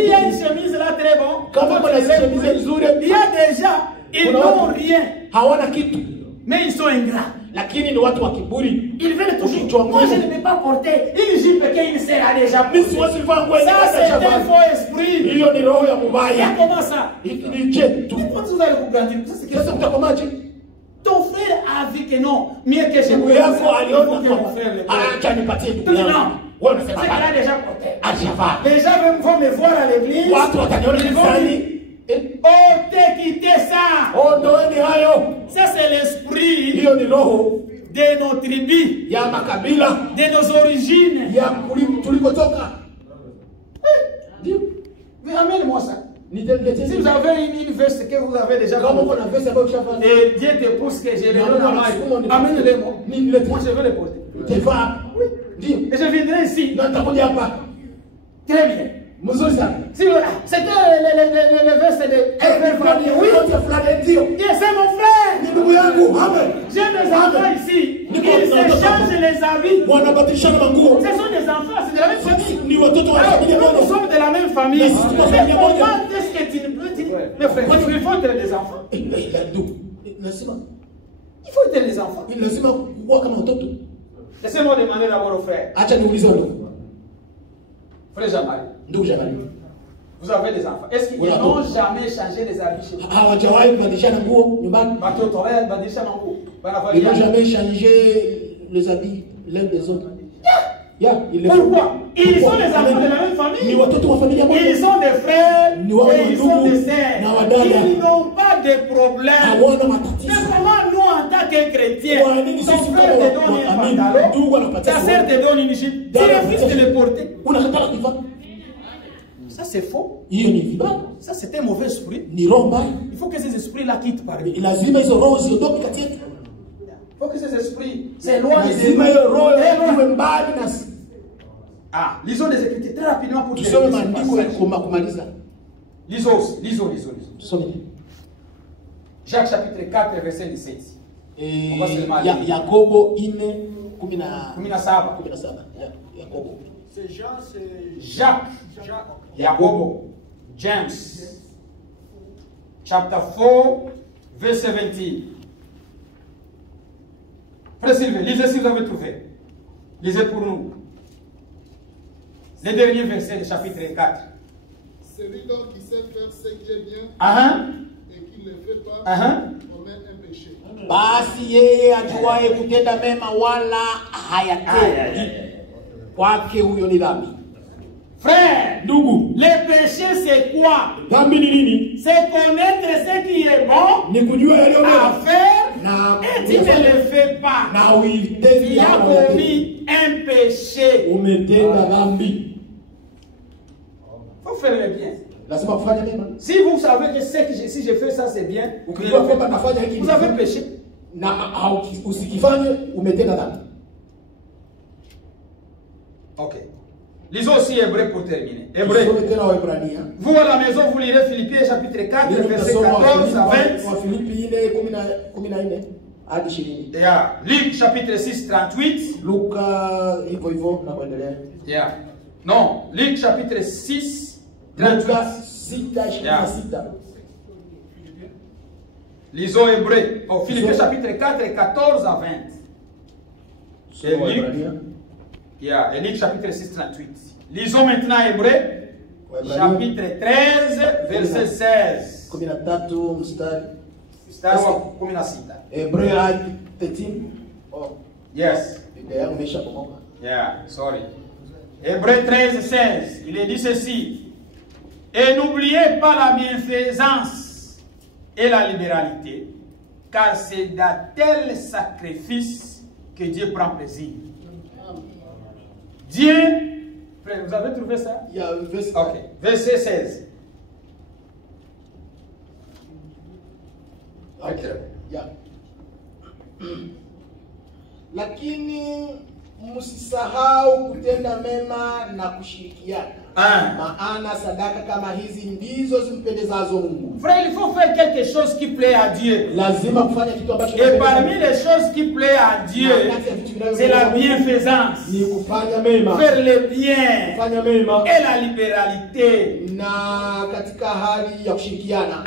y a une chemise là très bon, il y a déjà, ils n'ont rien. Mais ils sont ingrats. Ils veulent toujours. Moi, je ne peux pas porter une jupe qu'il sera déjà portée. Ça, c'est un faux esprit. Comment ça? Comment vous allez vous grandir? Ton a vu que non, mieux que je Ndugu yako aliona que mon frère le porte. acha nipatie ndugu Non, yangu. non. Wewe C'est unasema qu'elle a baba. déjà porté. Ajavaa. Les gens vont me voir à l'église. Watu wataniona Ils vont kanisani. dire, oh, t'es quitté ça. Ondoeni hayo. Ça, c'est l'esprit Hiyo ni roho de nos tribus, ya makabila de nos origines. ya tulikotoka. Ndio. Mais amène-moi ça. Nitaniletea. Si vous avez une veste que vous avez déjà Kama uko na vesi ambayo ushafanya. et Dieu te pousse que je les donne à Maï, amène-les moi. Moi, je vais les porter. Tevaa. Ndio. Et je viendrai ici. Na nitakuja hapa. Très bien. Mzuri sana. Si voilà, c'était le veste de oui. Et c'est mon frère. Ni ndugu yangu. Amen. J'ai des enfants ici. Ils s'échangent les habits. Wanabadilishana manguo. Ce sont des enfants, c'est de la même famille. Ni watoto wa Alors, familia nous moja. sommes de la même famille. Mais si tu vas Mais faire comment moja. est-ce que tu ne peux dire, mes frères, il faut être des enfants. Lazima Il faut être des enfants. lazima kuwa kama watoto. Laissez-moi demander d'abord aux frères. Acha niulize ndugu. Frère Jean-Marie, Ndugu jamani. vous avez des enfants. Est-ce qu'ils n'ont jamais changé les habits chez vous? Hawajawahi kubadilishana nguo nyumbani. Watoto wao badilisha manguo. Ils n'ont jamais changé les habits l'un des autres. Pourquoi? Ils sont les enfants de la même famille. Ni watoto wa familia moja. Ils sont des frères Ni wao et ils sont ndugu des sœurs. na wadada. Ils n'ont pas de problème. Hawana Mais matatizo. comment nous, en tant que chrétiens, Kwa nini ton sisi frère te kama donne un waamini, pantalon, ndugu anapatia ta sœur te donne une jupe, tu refuses de le porter? Unakatala kuivaa. Ça c'est faux. Hiyo ni vibaya. Ça c'est un mauvais esprit. Ni roho mbaya. Il faut que ces esprits-là quittent parmi nous. Lazima hizo roho ziondoke kati yetu. Il faut que ces esprits s'éloignent de Lazima hiyo roho nous. iwe mbali nasi. Ah, lisons des Écritures très rapidement pour Tusome terminer ce maandiko passage. ya kumaliza. Lisons. Tusome. Jacques chapitre 4 verset 17. On va seulement lire. Yakobo 4:17. 17. Yakobo. C'est Jean, c'est Jacques, Jacques. Jacob, James, chapter 4, verset 20. Frère Sylvain, lisez si vous avez trouvé. Lisez pour nous. Les derniers versets du chapitre 4. Celui donc qui sait faire ce qui est bien et qui ne le fait pas commet un péché. Basi yeye ajuaye kutenda mema wala hayatendi, kwake huyo ni dhambi. Frère, Ndugu, le péché c'est quoi? dhambi ni nini? C'est connaître ce qui est bon Ni kujua yaliyo à mema faire na et tu ne le fais pas. na uitendi Il a commis un péché. umetenda dhambi. Il faut faire le bien. Lazima kufanya mema. Si vous savez que si je fais ça c'est bien, Ukijua kwamba nafanya hiki vous avez péché. na usikifanye umetenda dhambi. Ok. Lisons aussi Hébreu pour terminer. Hébreu. Tusome tena Waebrania. Vous à la maison, vous lirez Philippiens chapitre 4, verset 14 à 20. Wafilipi 4:14 hadi 20. Yeah. Luc chapitre 6, 38. Luka hivyo hivyo na kuendelea. Yeah. Non, Luc chapitre 6, 38. Luka 6:26. Lisons Hébreu. Oh, Philippiens chapitre 4, 14 à 20. Et Luc, yeah. Et Luc chapitre 6, 38. Lisons maintenant Hébreu chapitre 13, verset 16. 13 mstari. Mstari wa 16. Hebrew 13. Oh, Yes. Biblia yangu imeshabomoka. Yeah, sorry. Hébreu 13, 16. Il est dit ceci. Et n'oubliez pas la bienfaisance et la libéralité, car c'est dans tel sacrifice que Dieu prend plaisir. Dieu, frère, vous avez trouvé ça? Il y a un verset. Ok, verset 16. Okay. Yeah. Lakini msisahau kutenda mema na kushirikiana. Maana sadaka kama hizi ndizo zimpendezazo Mungu. Frère, il faut faire quelque chose qui plaît à Dieu. Lazima kufanya kitu ambacho Et parmi les choses qui plaît à Dieu, c'est la bienfaisance. Ni kufanya mema. Faire le bien. Kufanya mema. Et la libéralité. Na katika hali ya kushirikiana.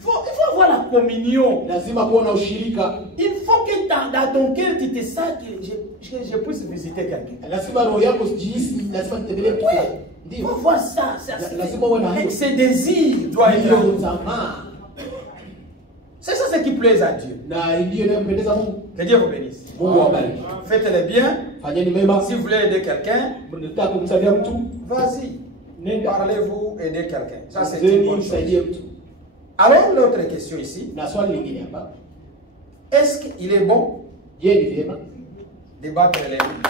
Il faut avoir la communion. Lazima kuwa na ushirika. Il faut que dans ton cœur tu te sens que je puisse visiter quelqu'un. Lazima roho yako jihisi, lazima nitembelee mtu. Il faut voir ça. Lazima uwe na hiyo. Ces désirs doivent être là. Tamaa. C'est ça, C'est ce qui plaît à Dieu. Que Dieu vous bénisse. Faites-le bien. Si vous voulez aider quelqu'un, vas-y. Parlez-vous, aider quelqu'un. Ça, c'est une bonne chose. Alors, l'autre question ici. Est-ce qu'il est bon de battre les mains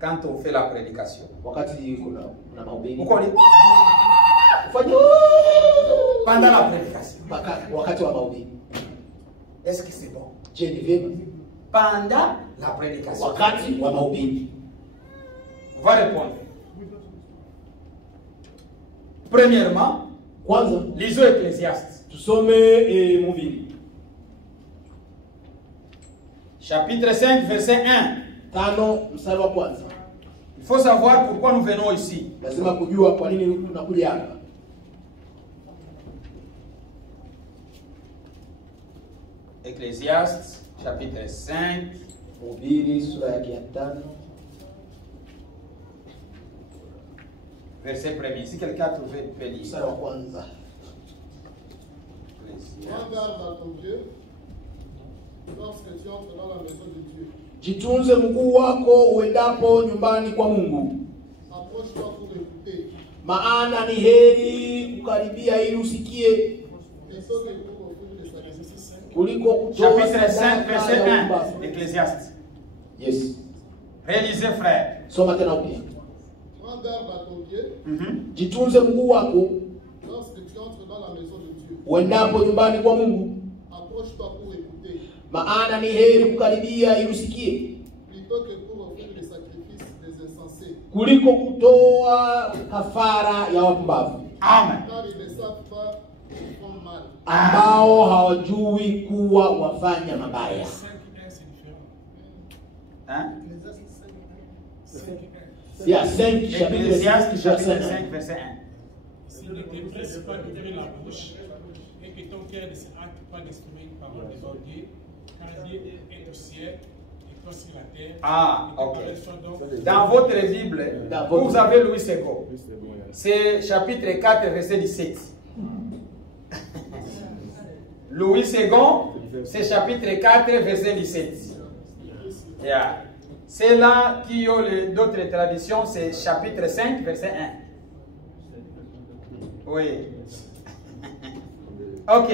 quand on fait la prédication? Pourquoi on dit pendant la prédication? Est-ce que c'est bon? Pendant la prédication. On va répondre. Premièrement, lisons Ecclésiaste. Chapitre 5, verset 1. Il faut savoir pourquoi nous venons ici. Ecclésiaste, chapitre 5. Verset 1. Si quelqu'un a trouvé, peut lire. Prends garde à ton Dieu lorsque tu entres dans la maison de Dieu. Jitunze mguu wako uendapo nyumbani kwa Mungu. Approche-toi pour écouter. Maana ni heri kukaribia ili usikie kuliko kutoa. Chapitre 5, verset 1. Ecclésiaste. Yes. Réalisez, frère. Soma tena upya. Prends garde à ton Dieu. Jitunze mguu wako lorsque tu entres dans la maison de Dieu. uendapo nyumbani kwa Mungu. Approche-toi pour écouter. Maana ni heri kukaribia ili usikie plutôt que pour offrir les sacrifices des insensés. Kuliko kutoa kafara ya wapumbavu. Amen. Car ils ne savent pas qu'ils font mal. Ambao hawajui kuwa wafanya mabaya. Hein? Ya 5 Ecclésiaste, chapitre 5, verset 1. Si ne te presse pas d'ouvrir la bouche et que ton cœur ne se hâte pas d'exprimer une parole débordée, car Dieu est au ciel et toi sur la terre. Ah, ok. Dans votre Bible, vous avez Louis II. C'est chapitre 4, verset 17. Louis II, c'est chapitre 4, verset 17. Yeah. C'est là qui ont d'autres traditions, c'est chapitre 5, verset 1. Oui. Ok,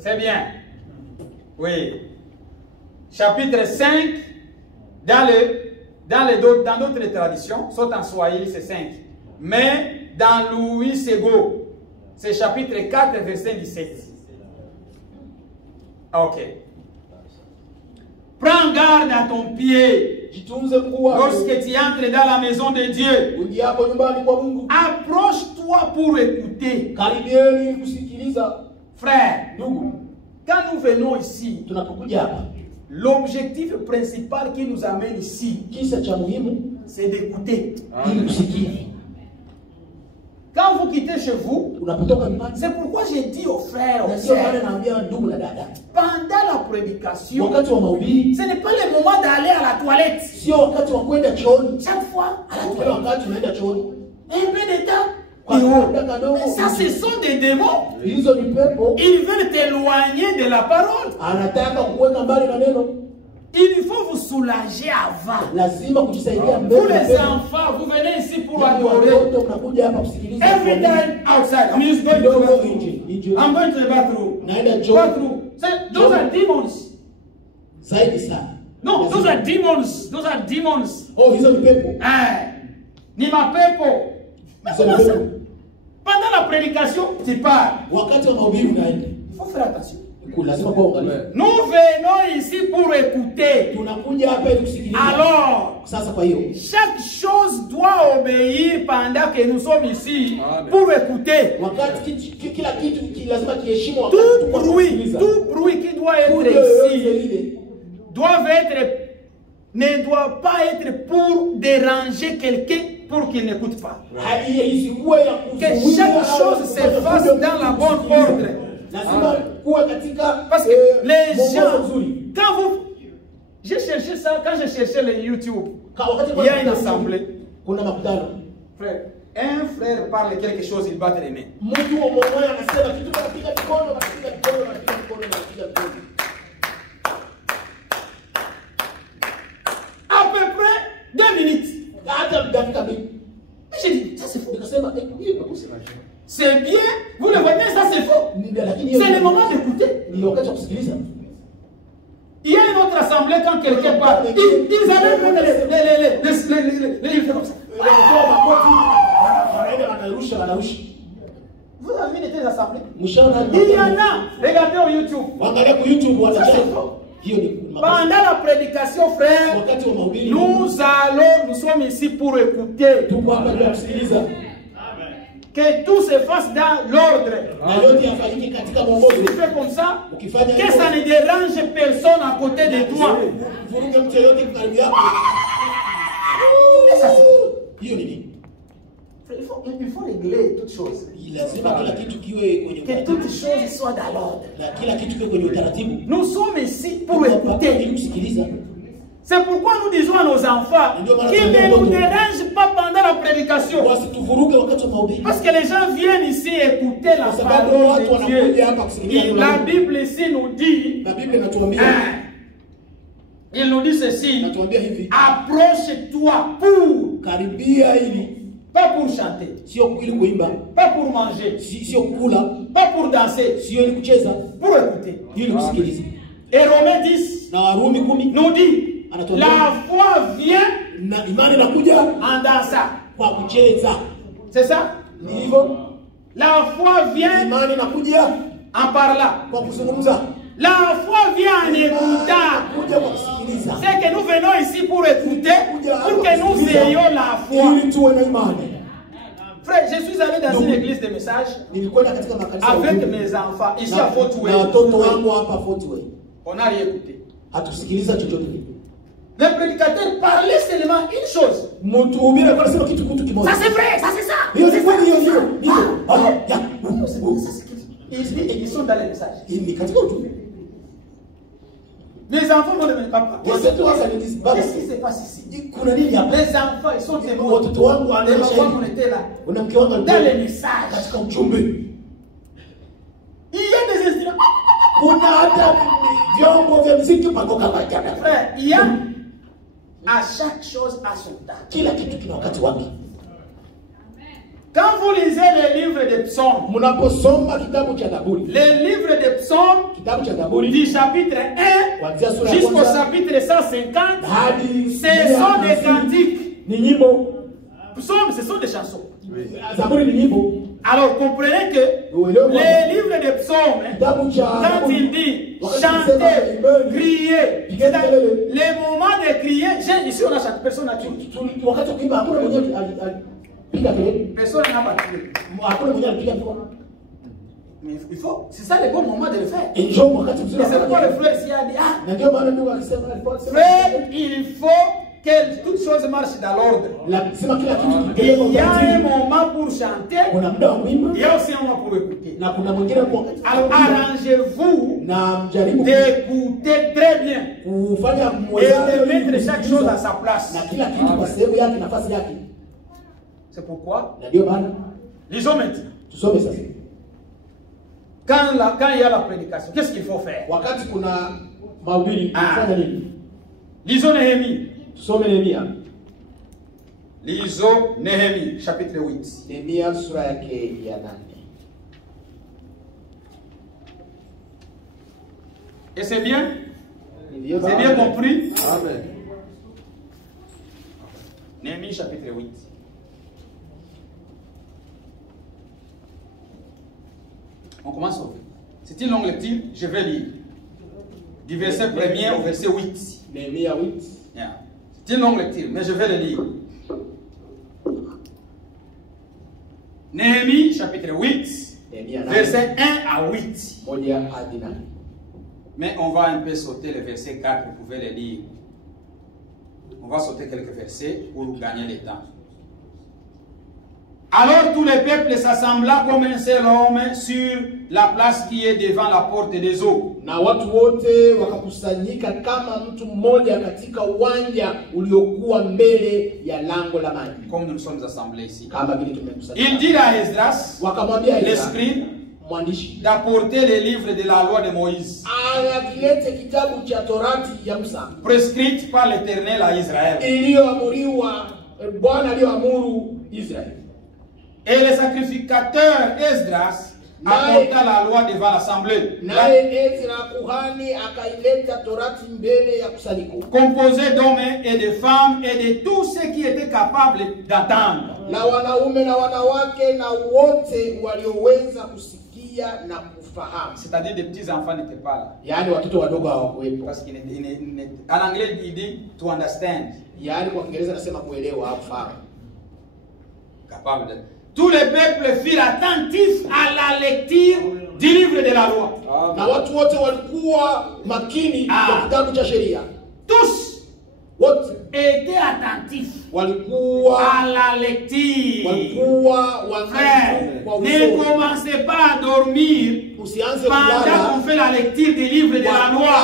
c'est bien. Oui. Chapitre 5, dans d'autres traditions, sauf en Swahili, c'est 5. Mais dans Louis II, c'est chapitre 4, verset 17. Ok. Prends garde à ton pied lorsque tu entres dans la maison de Dieu. Approche-toi pour écouter. Frère, quand nous venons ici, l'objectif principal qui nous amène ici, c'est d'écouter. Quand vous quittez chez vous, c'est pourquoi j'ai dit aux frères, aux sœurs, pendant la prédication, ce n'est pas le moment d'aller à la toilette. Chaque fois, à la toilette. Un peu de temps. Ça, ce sont des démons. Ils veulent t'éloigner de la parole. Il faut vous soulager avant. Vous les enfants, vous venez ici pour adorer. Every time outside, I'm just going to the bathroom. I'm going to the bathroom. Bathroom. Those are demons. No, those are demons. Those are demons. Oh, hizo ni pepo. Ni mapepo. Pendant la prédication, tu pars. Wakati wa mahubiri unaenda. Il faut faire attention. Nous venons ici pour écouter. Alors, chaque chose doit obéir pendant que nous sommes ici. Amen. Pour écouter. Tout bruit qui doit être ici ne doit pas être pour déranger quelqu'un pour qu'il n'écoute pas. Que chaque chose se fasse dans la bonne ordre. Parce que les gens, quand vous... J'ai cherché ça, quand j'ai cherché le YouTube, il y a une assemblée. Frère, un frère parle quelque chose, il bat les mains. C'est le moment d'écouter. Il y a une autre assemblée quand quelqu'un parle. Ils avaient mis les livres comme ça. Vous avez vu des assemblées? Il y en a. Regardez au YouTube. Ça, c'est faux. Pendant la prédication, frère, nous sommes ici pour écouter. Que tout se fasse dans l'ordre. Si tu fais comme ça, que ça ne dérange personne à côté de toi. Il faut régler toutes choses. Que toutes choses soient dans l'ordre. Nous sommes ici pour écouter. C'est pourquoi nous disons à nos enfants qu'ils ne nous dérangent pas pendant la prédication. Parce que les gens viennent ici écouter la parole de Dieu. Et la Bible ici nous dit, il nous dit ceci, approche-toi pour, pas pour chanter, pas pour manger, pas pour danser, pour écouter. Et Romains 10 nous dit, la foi vient en dansant. C'est ça? La foi vient en parlant. La foi vient en écoutant. C'est que nous venons ici pour écouter, pour que nous ayons la foi. Frère, je suis allé dans une église de messages avec mes enfants, ici à Fort Wayne. On n'a rien écouté. Le prédicateur parlait seulement une chose. Ça c'est vrai, ça c'est ça. Ils sont dans les messages. Les enfants ne me pas. Qu'est-ce qui se passe ici? Les enfants, ils sont témoins. Les enfants, on était là. Dans les messages. Il y a des instruments. Frère, il y a à chaque chose à son temps. Quand vous lisez les livres des psaumes, les livres des psaumes du chapitre 1 jusqu'au chapitre 150, ce sont des cantiques. Psaumes, ce sont des chansons. Alors comprenez que les livres des psaumes, quand il dit chanter, crier, les moments de crier, ici on a chaque personne à tuer. Personne n'a pas tué. Mais il faut, c'est ça le bon moment de le faire. Et c'est pourquoi le frère ici a dit, frère, il faut que toutes choses marchent dans l'ordre. Il y a un moment pour chanter, il y a aussi un moment pour écouter. Alors arrangez-vous d'écouter très bien et de mettre chaque chose à sa place. C'est pourquoi, lisons maintenant. Quand il y a la prédication, qu'est-ce qu'il faut faire? Lisons Néhémie. Lisons Néhémie, chapitre 8. Et c'est bien? C'est bien compris? Amen. Néhémie, chapitre 8. On commence au c'est une longue lecture, je vais lire. Du verset 1er au verset 8. Néhémie 8. Yeah. C'est une longue lecture, mais je vais le lire. Néhémie chapitre 8, verset 1 à 8. Mais on va un peu sauter le verset 4, vous pouvez le lire. On va sauter quelques versets pour gagner le temps. Alors tout le peuple s'assembla comme un seul homme sur la place qui est devant la porte des eaux. Na watu wote wakakusanyika kama mtu mmoja katika uwanja uliokuwa mbele ya lango la maji. Comme nous sommes assemblés ici. Kama vile tumekusanyika. Il dit à Esdras, wakamwambia le scribe, mwandishi, d'apporter les livres de la loi de Moïse, akilete kitabu cha Torati ya Musa, prescrite par l'Éternel à Israël, iliyoamuriwa Bwana aliyoamuru Israeli. Et le sacrificateur Esdras apporta la loi devant l'assemblée. Composé d'hommes et de femmes et de tous ceux qui étaient capables d'entendre. C'est-à-dire des petits enfants n'étaient pas là. Parce qu'en anglais il dit to understand. Capable de... Tous les peuples furent attentifs à la lecture du livre de la loi. Tous étaient attentifs à la lecture. Frère, ne commencez pas à dormir pendant qu'on fait la lecture du livre de la loi.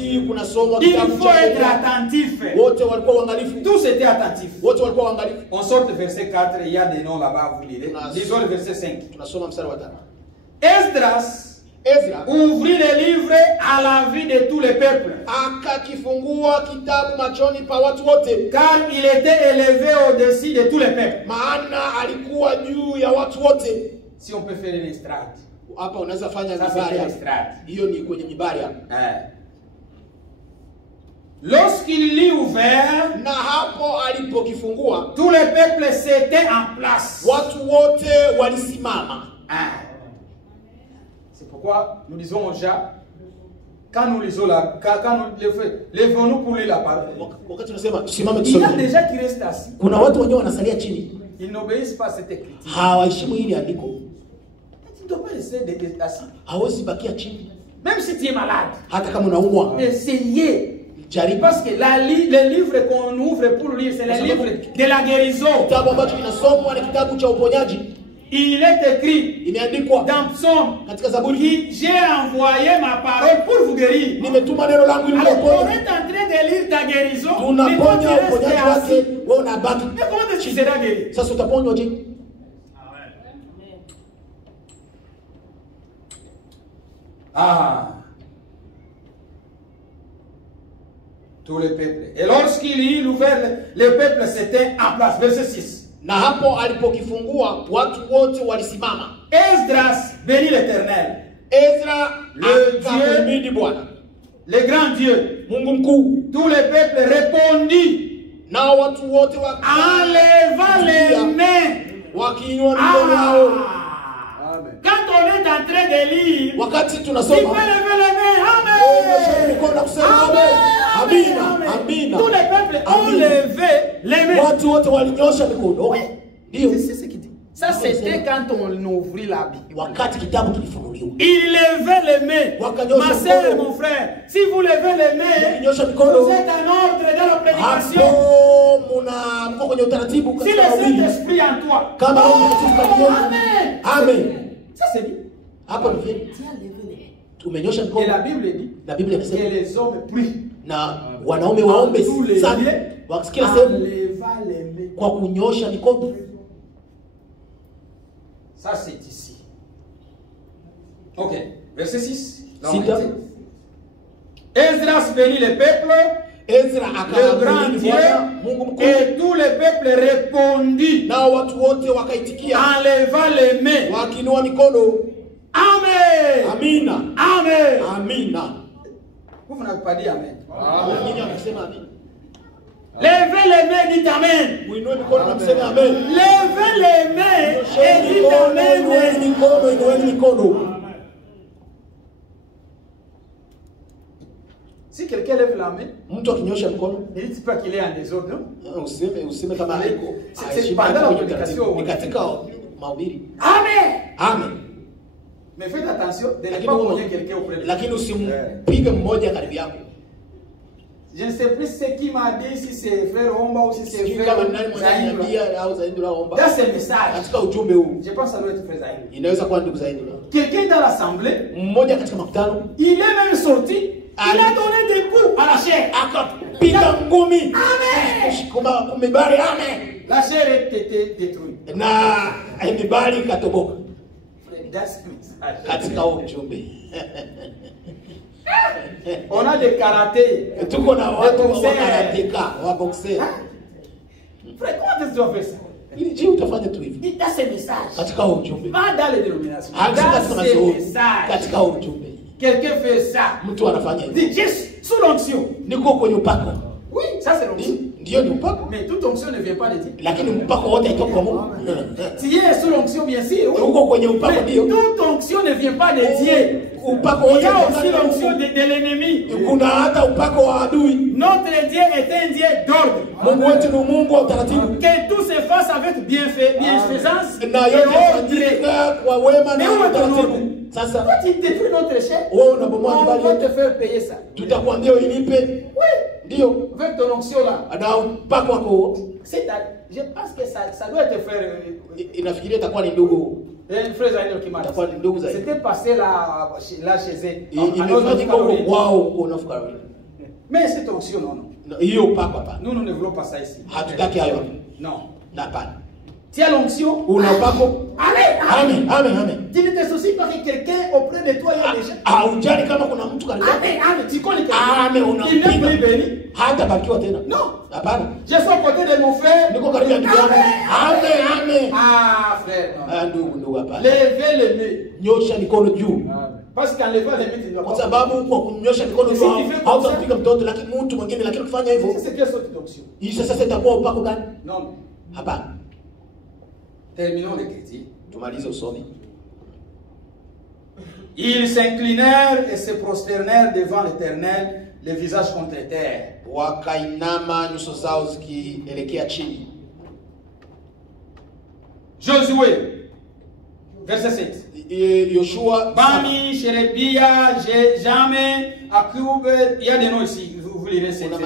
Il faut être attentif. Tous étaient attentifs. On sort du verset 4, il y a des noms là-bas, vous lirez. Lisons le verset 5. Esdras ouvrit les livres à la vue de tous les peuples. Car il était élevé au-dessus de tous les peuples. Si on peut faire une estrade. Ça c'est une estrade. Lorsqu'il l'eut ouvert, tous les peuples s'étaient en place. C'est pourquoi nous disons aux gens, quand nous lisons la, quand nous levons-nous pour lire la parole, il y a déjà qui restent assis. Ils n'obéissent pas à cette écriture. Tu ne dois pas rester assis. Même si tu es malade, essayez. Parce que les livres qu'on ouvre pour lire, c'est les livres de la guérison. Il est écrit dans Psaume qui j'ai envoyé ma parole pour vous guérir. Alors on est en train de lire ta guérison, mais quand tu restes assis, mais comment tu seras guéri? Ah. Tous les peuples. Et lorsqu'il eut ouvert, les peuples s'étaient en place. Verset 6. Esdras bénit l'Éternel. Le Dieu, le grand Dieu. Tous les peuples répondit en levant les mains. Quand on est en train de lire, il faut lever les mains. Amen. Amen. Tous les peuples ont levé les mains. Oui. C'est ce qu'il dit. Ça c'était quand on ouvrit la Bible. Il levait les mains. Ma soeur, mon frère, si vous levez les mains, vous êtes en ordre dans la prédication. Si le Saint-Esprit en toi. Amen. Amen. Ça c'est dit. Et la Bible dit que les hommes prient. Ça c'est ici. Ok. Verset 6. Esdras bénit les peuples. Le grand Dieu et tous les peuples répondit en levant les mains. Amen. Amina. Amen. Amina. Vous n'avez pas dit Amen. Levez les mains, dites Amen. Levez les mains et dites Amen. Si quelqu'un lève la main, ne dites pas qu'il est en désordre. C'est pendant la prédication. Amen. Amen. Mais faites attention de ne pas cogner quelqu'un auprès de vous. Je ne sais plus ce qui m'a dit, si c'est frère Omba ou si c'est frère Zaindula. Dans ce message, je pense que ça doit être frère Zaindula. Quelqu'un dans l'assemblée, il est même sorti, il a donné des coups à la chair. Amen. La chair était détruite. On a des karatés. Tuko na watu wa karateka, wa boxer. Frère, comment est-ce que tu vas faire ça? Ili je utafanya tu hivi. Dans ces messages. Katika ujumbe. Pas dans les dénominations. Dans ces messages. Katika ujumbe. Quelqu'un fait ça. Mtu anafanya hivi. Dit Jésus sous l'onction. Niko kwenye upako. Oui, ça c'est l'onction. Ndio ni upako. Mais toute onction ne vient pas de Dieu. Lakini upako wote haitoka kwa Mungu. Tu es sous l'onction bien sûr. Uko kwenye upako ndio. Toute onction ne vient pas de Dieu. Upako wote. Il y a aussi l'onction de l'ennemi. Kuna hata upako wa adui. Notre Dieu est un Dieu d'ordre. Mungu wetu ni Mungu wa utaratibu. Que tout se fasse avec bienfaisance na yote yafanyika kwa wema na utaratibu. Sasa toi tu détruis notre chair. Wewe unabomoa On kibali va te yetu. faire payer ça. Tutakwambia uilipe. Oui. Ndio. Avec ton onction là. Na upako wako. Je pense que ça doit te faire. Inafikiria itakuwa ni ndugu. Frère Zaïno qui m'a dit. C'était passé là chez eux. Imefanyika huko kwao huko North Carolina. Mais cette onction non. Hiyo upako hapa. Nous ne voulons pas ça ici. Hatutaki hayo. Non. Hapana. Tu as l'onction. Una upako. Amen. Amen. Tu ne te soucies pas que quelqu'un auprès de toi il y a déjà. Hujali kama kuna mtu karibu. Amen. Tu connais quelqu'un. Amen. Il n'est plus béni. Hata bakiwa tena. Non. Hapana. Je suis à côté de mon frère. Niko karibu na ndugu yangu. Amen. Ah frère. Ndugu hapana. Levez les mains. Nyosha mikono juu. Parce qu'en levant les mains tu dois kwa sababu kwa kunyosha mikono juu hautampiga mtoto, lakini mtu mwingine, lakini ukifanya hivyo c'est quelle sorte d'onction? Hii sasa itakuwa upako gani? Non. Hapana. Terminons l'écriture. Tumalize usomi. Ils s'inclinèrent et se prosternèrent devant l'Éternel, le visage contre terre. Wakainama nyuso zao zikielekea chini. Josué, verset 7. Yoshua, Bami, Sherebia, Jamais, Akub, il y a des noms ici, vous lirez ces noms.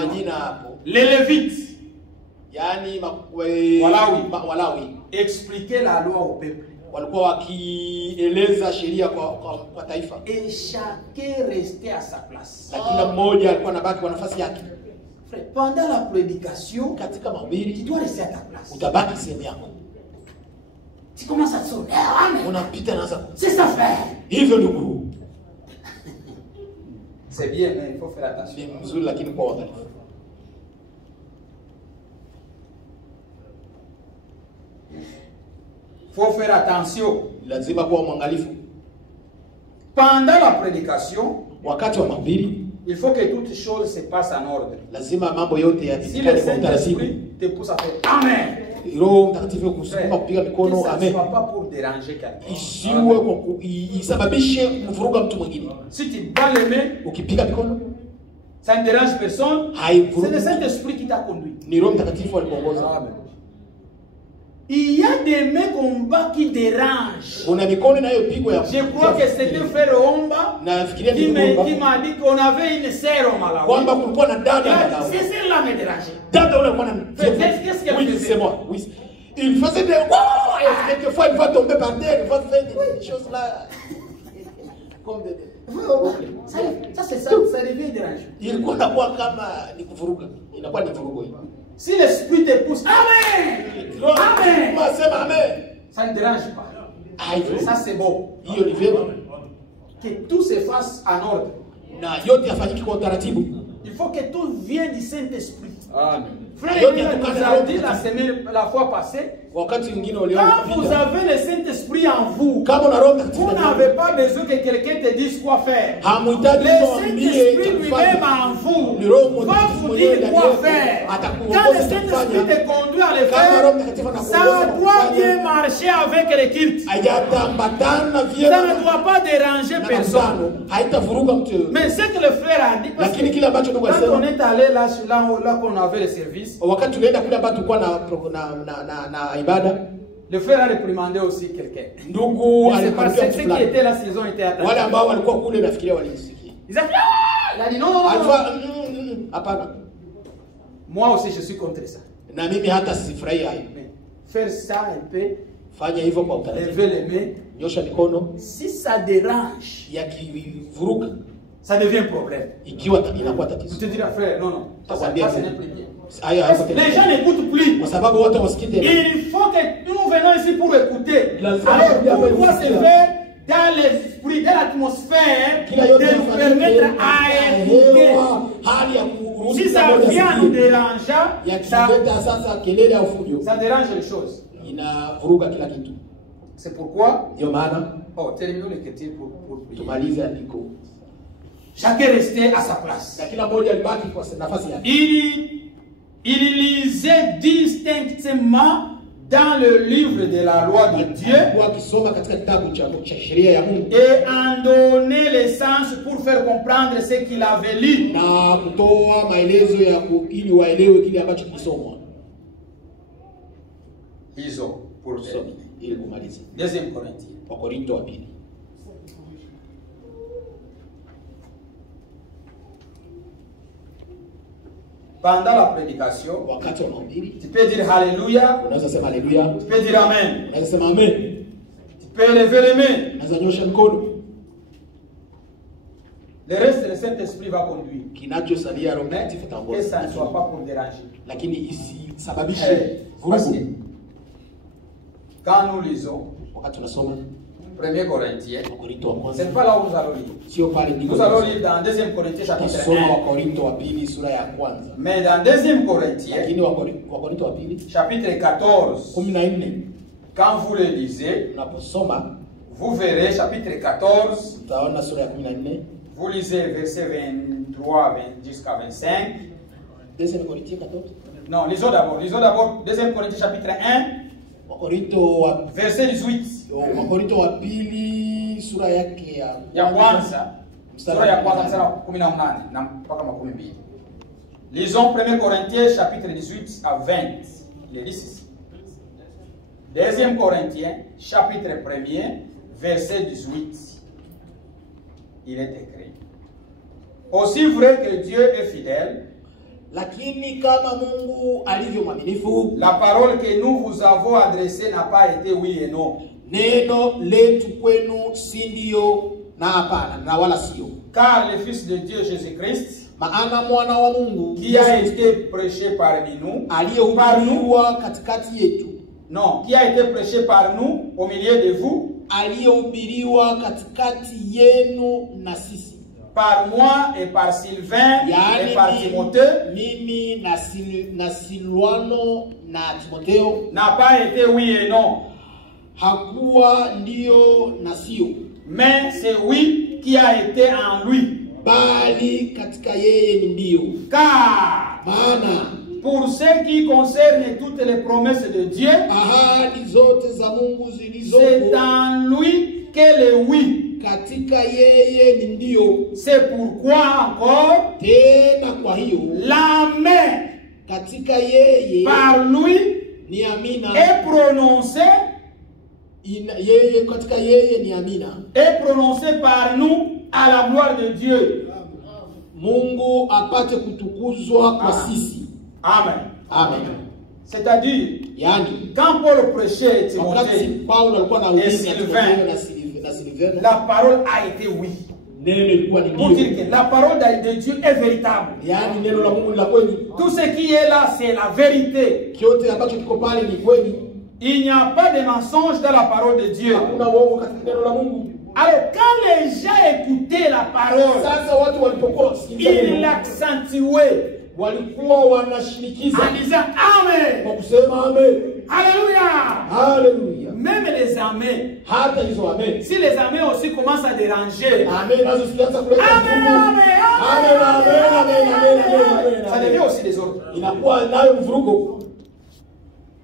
Les Lévites, yani Walawi, expliquaient la loi au peuple. Walikuwa wakieleza sheria kwa taifa. Et chacun restait à sa place. Na kila mmoja alikuwa anabaki kwa nafasi yake. Pendant la prédication, katika mahubiri, tu dois rester à ta place. Utabaki sehemu yako. Tu commences à te sauver. Unapita naanza. C'est ça frère. Hivyo ndugu. C'est bien, mais il faut faire attention. Ni mzuri lakini kwa uangalifu. Faut faire attention. Lazima kuwa mwangalifu. Pendant la prédication, wakati wa mahubiri, il faut que toutes choses se passent en ordre. Lazima mambo yote si le Saint-Esprit te pousse à faire Amen. Roho Mtakatifu kusukuma kupiga mikono amen. Ça ne soit pas pour déranger quelqu'un. Isiwe kwa isababishe kuvuruga mtu mwingine. Si tu bats les mains, ukipiga mikono, ça ne dérange personne. C'est le Saint-Esprit qui t'a conduit. Ni Roho Mtakatifu alikuongoza. Amen. Il y a des mains combats qui dérangent. Je crois que c'était frère Omba qui m'a dit qu'on avait une sœur au Malawi. C'est celle-là me dérangeait. Qu'est-ce qu'elle faisait? C'est moi. Oui. Il faisait des... Quelquefois, il va tomber par terre, il va faire des choses là. Comme des... Ça c'est ça, ça devient dérangeant. Il quoi d'avoir comme ni kuvuruga. Il n'a pas de vurugo. Si l'esprit te pousse, Amen! Amen! Amen! Ça ne dérange pas. Ça c'est bon. Que tout se fasse en ordre. Il faut que tout vienne du Saint-Esprit. Amen. Frère, il nous a dit la fois passée, quand vous avez le Saint-Esprit en vous, vous n'avez pas besoin que quelqu'un te dise quoi faire. Le Saint-Esprit lui-même en vous va vous dire quoi faire. Quand le Saint-Esprit te conduit à le faire, ça doit bien marcher avec les cultes. Ça ne doit pas déranger personne. Mais ce que le frère a dit, parce que quand on est allé là qu'on avait le service, le frère a réprimandé aussi quelqu'un. Ceux qui étaient là, ils ont été attaqués. Il a dit non. Moi aussi, je suis contre ça. Mais faire ça un peu, lever les mains, si ça dérange, ça devient un problème. Vous te direz, frère, non, ça n'est plus bien. Les gens n'écoutent plus. Il faut que nous venons ici pour écouter. Alors, pourquoi se faire dans l'esprit, dans l'atmosphère, de nous permettre à écouter? Si ça vient nous déranger, ça dérange les choses. inavuruga kila kitu. C'est pourquoi, Ndio maana terminons l'écriture pour prier. tumalize andiko. Chacun restait à sa place. Na kila mmoja alibaki kwa nafasi yake. Il lisait distinctement dans le livre de la loi de Dieu et en donnait le sens pour faire comprendre ce qu'il avait lu. Lisons pour terminer. Deuxième Corinthiens. Pendant la prédication, tu peux dire Alléluia, tu peux dire Amen, tu peux lever les mains. Le reste, le Saint-Esprit va conduire. Que ça ne soit pas pour déranger. Parce que quand nous lisons 1 Corinthiens, ce n'est pas là où nous allons lire. Nous allons lire dans 2 Corinthiens chapitre 1. Mais dans 2 Corinthiens, chapitre 14, quand vous le lisez, vous verrez chapitre 14, vous lisez verset 23 jusqu'à 25. 2 Corinthiens 14. Non, lisons d'abord 2 Corinthiens chapitre 1. Verset 18. Ya kwanza sura ya kwanza mstari wa 18 na mpaka 12. Lisons 1 Corinthiens chapitre 18 à 20. Il est ici. 2 Corinthiens chapitre 1er verset 18. Il est écrit: Aussi vrai que Dieu est fidèle, lakini kama Mungu alivyo mwaminifu, la parole que nous vous avons adressée n'a pas été oui et non. Neno letu kwenu si ndio na hapana na wala sio. Car le Fils de Dieu Jésus-Christ, maana mwana wa Mungu qui a été prêché parmi nous, aliyehubiriwa katikati yetu, non, qui a été prêché par nous au milieu de vous, aliyehubiriwa katikati yenu na sisi, par moi et par Sylvain et par Timothée, mimi na Silwano na Timotheo, n'a pas été oui et non. Hakuwa ndio na sio, mais c'est oui qui a été en lui. Bali katika yeye ni ndio. Car maana pour ce qui concerne toutes les promesses de Dieu, ahadi zote za Mungu zilizo, c'est en lui que le oui. Katika yeye ni ndio. C'est pourquoi encore tena kwa hiyo l'amen katika yeye par lui ni amina est prononcé. Yeye katika yeye ni amina est prononcé par nous à la gloire de Dieu. Mungu apate kutukuzwa kwa sisi. Amen. Amen. C'est-à-dire, yani, quand Paul prêchait Timothée et Sylvain, la parole a été oui. Pour dire que la parole de Dieu est véritable. Tout ce qui est là, c'est la vérité. Il n'y a pas de mensonge dans la parole de Dieu. Alors, quand les gens écoutaient la parole, ils l'accentuaient en disant Amen. Alléluia. Même les amens. Si les amens aussi commencent à déranger, ça devient aussi des ordres.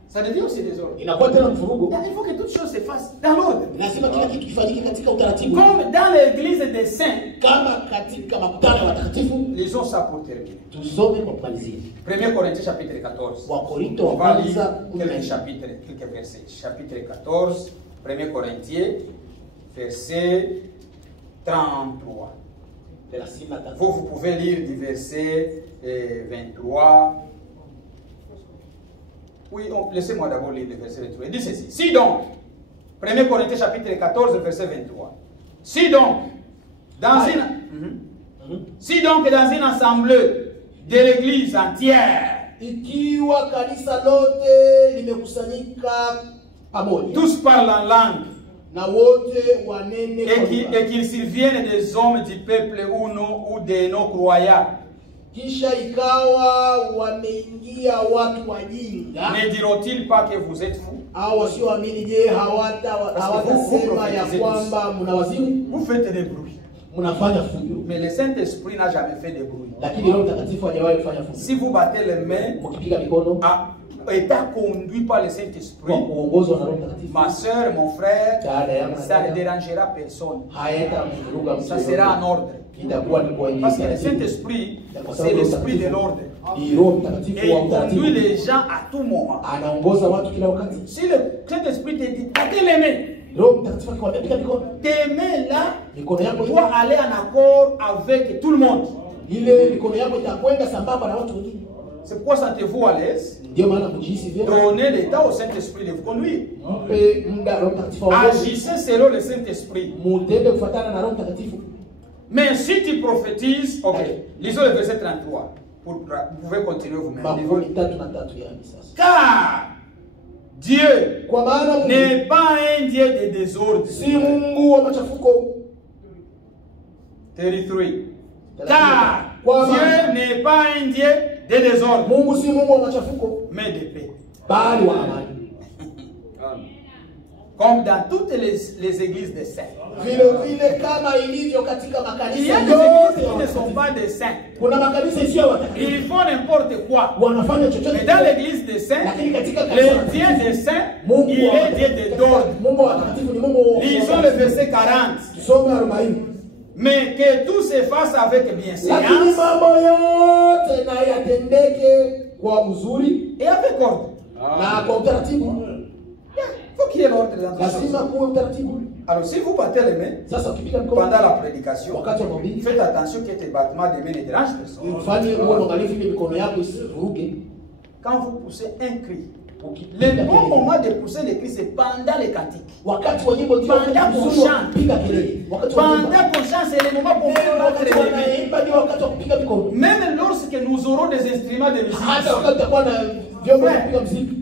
Ça devient aussi des ordres. Il faut que toutes choses se fassent dans l'ordre. Comme dans l'église des saints. Lisons ça pour terminer. 1 Corinthiens chapitre 14. On va lire quelques chapitres, quelques versets. Chapitre 14, 1 Corinthiens, verset 33. Vous pouvez lire du verset 23. Oui, laissez-moi d'abord lire le verset 23. Il dit ceci. Si donc, 1 Corinthiens chapitre 14, verset 23. Si donc, dans une assemblée de l'église entière, tous parlent en langue, et qu'ils surviennent des hommes du peuple ou des non-croyants, Kisha ikawa wameingia watu wajinga. Ne diront-ils pas que vous êtes fous? Hao wasioamini je, hawatasema ya kwamba mnawazimu? Vous faites des bruits. Mnafanya fujo. Mais le Saint-Esprit n'a jamais fait de bruit. Lakini Roho Mtakatifu hajawahi kufanya fujo. Si vous battez les mains, mkipiga mikono, étant conduit par le Saint-Esprit, ma soeur, mon frère, ça ne dérangera personne. Ça sera en ordre. Parce que le Saint-Esprit, c'est l'esprit de l'ordre. Et il conduit les gens à tout moment. Si le Saint-Esprit te dit, battez les mains, tes mains là doivent aller en accord avec tout le monde. C'est pourquoi sentez-vous à l'aise. Donnez le temps au Saint-Esprit de vous conduire. Agissez selon le Saint-Esprit. Mais si tu prophétises, ok, lisons le verset 33. Vous pouvez continuer vous-même. Car Dieu n'est pas un Dieu de désordre. 33. Car Dieu n'est pas un Dieu de désordre, mais de paix. Comme dans toutes les églises des saints. Il y a des églises qui ne sont pas des saints. Ils font n'importe quoi. Mais dans l'église des saints, le Dieu des saints, il est Dieu d'ordre. Lisons le verset 40. Mais que tout se fasse avec bienséance et avec ordre. Faut qu'il y ait l'ordre dans tout ça. Alors si vous battez les mains pendant la prédication, faites attention que tes battements de mains ne dérangent personne. Quand vous poussez un cri, le bon moment de pousser le cri, c'est pendant les cantiques. Pendant qu'on chante. Pendant qu'on chante, c'est le moment pour faire notre ennemi. Même lorsque nous aurons des instruments de musique,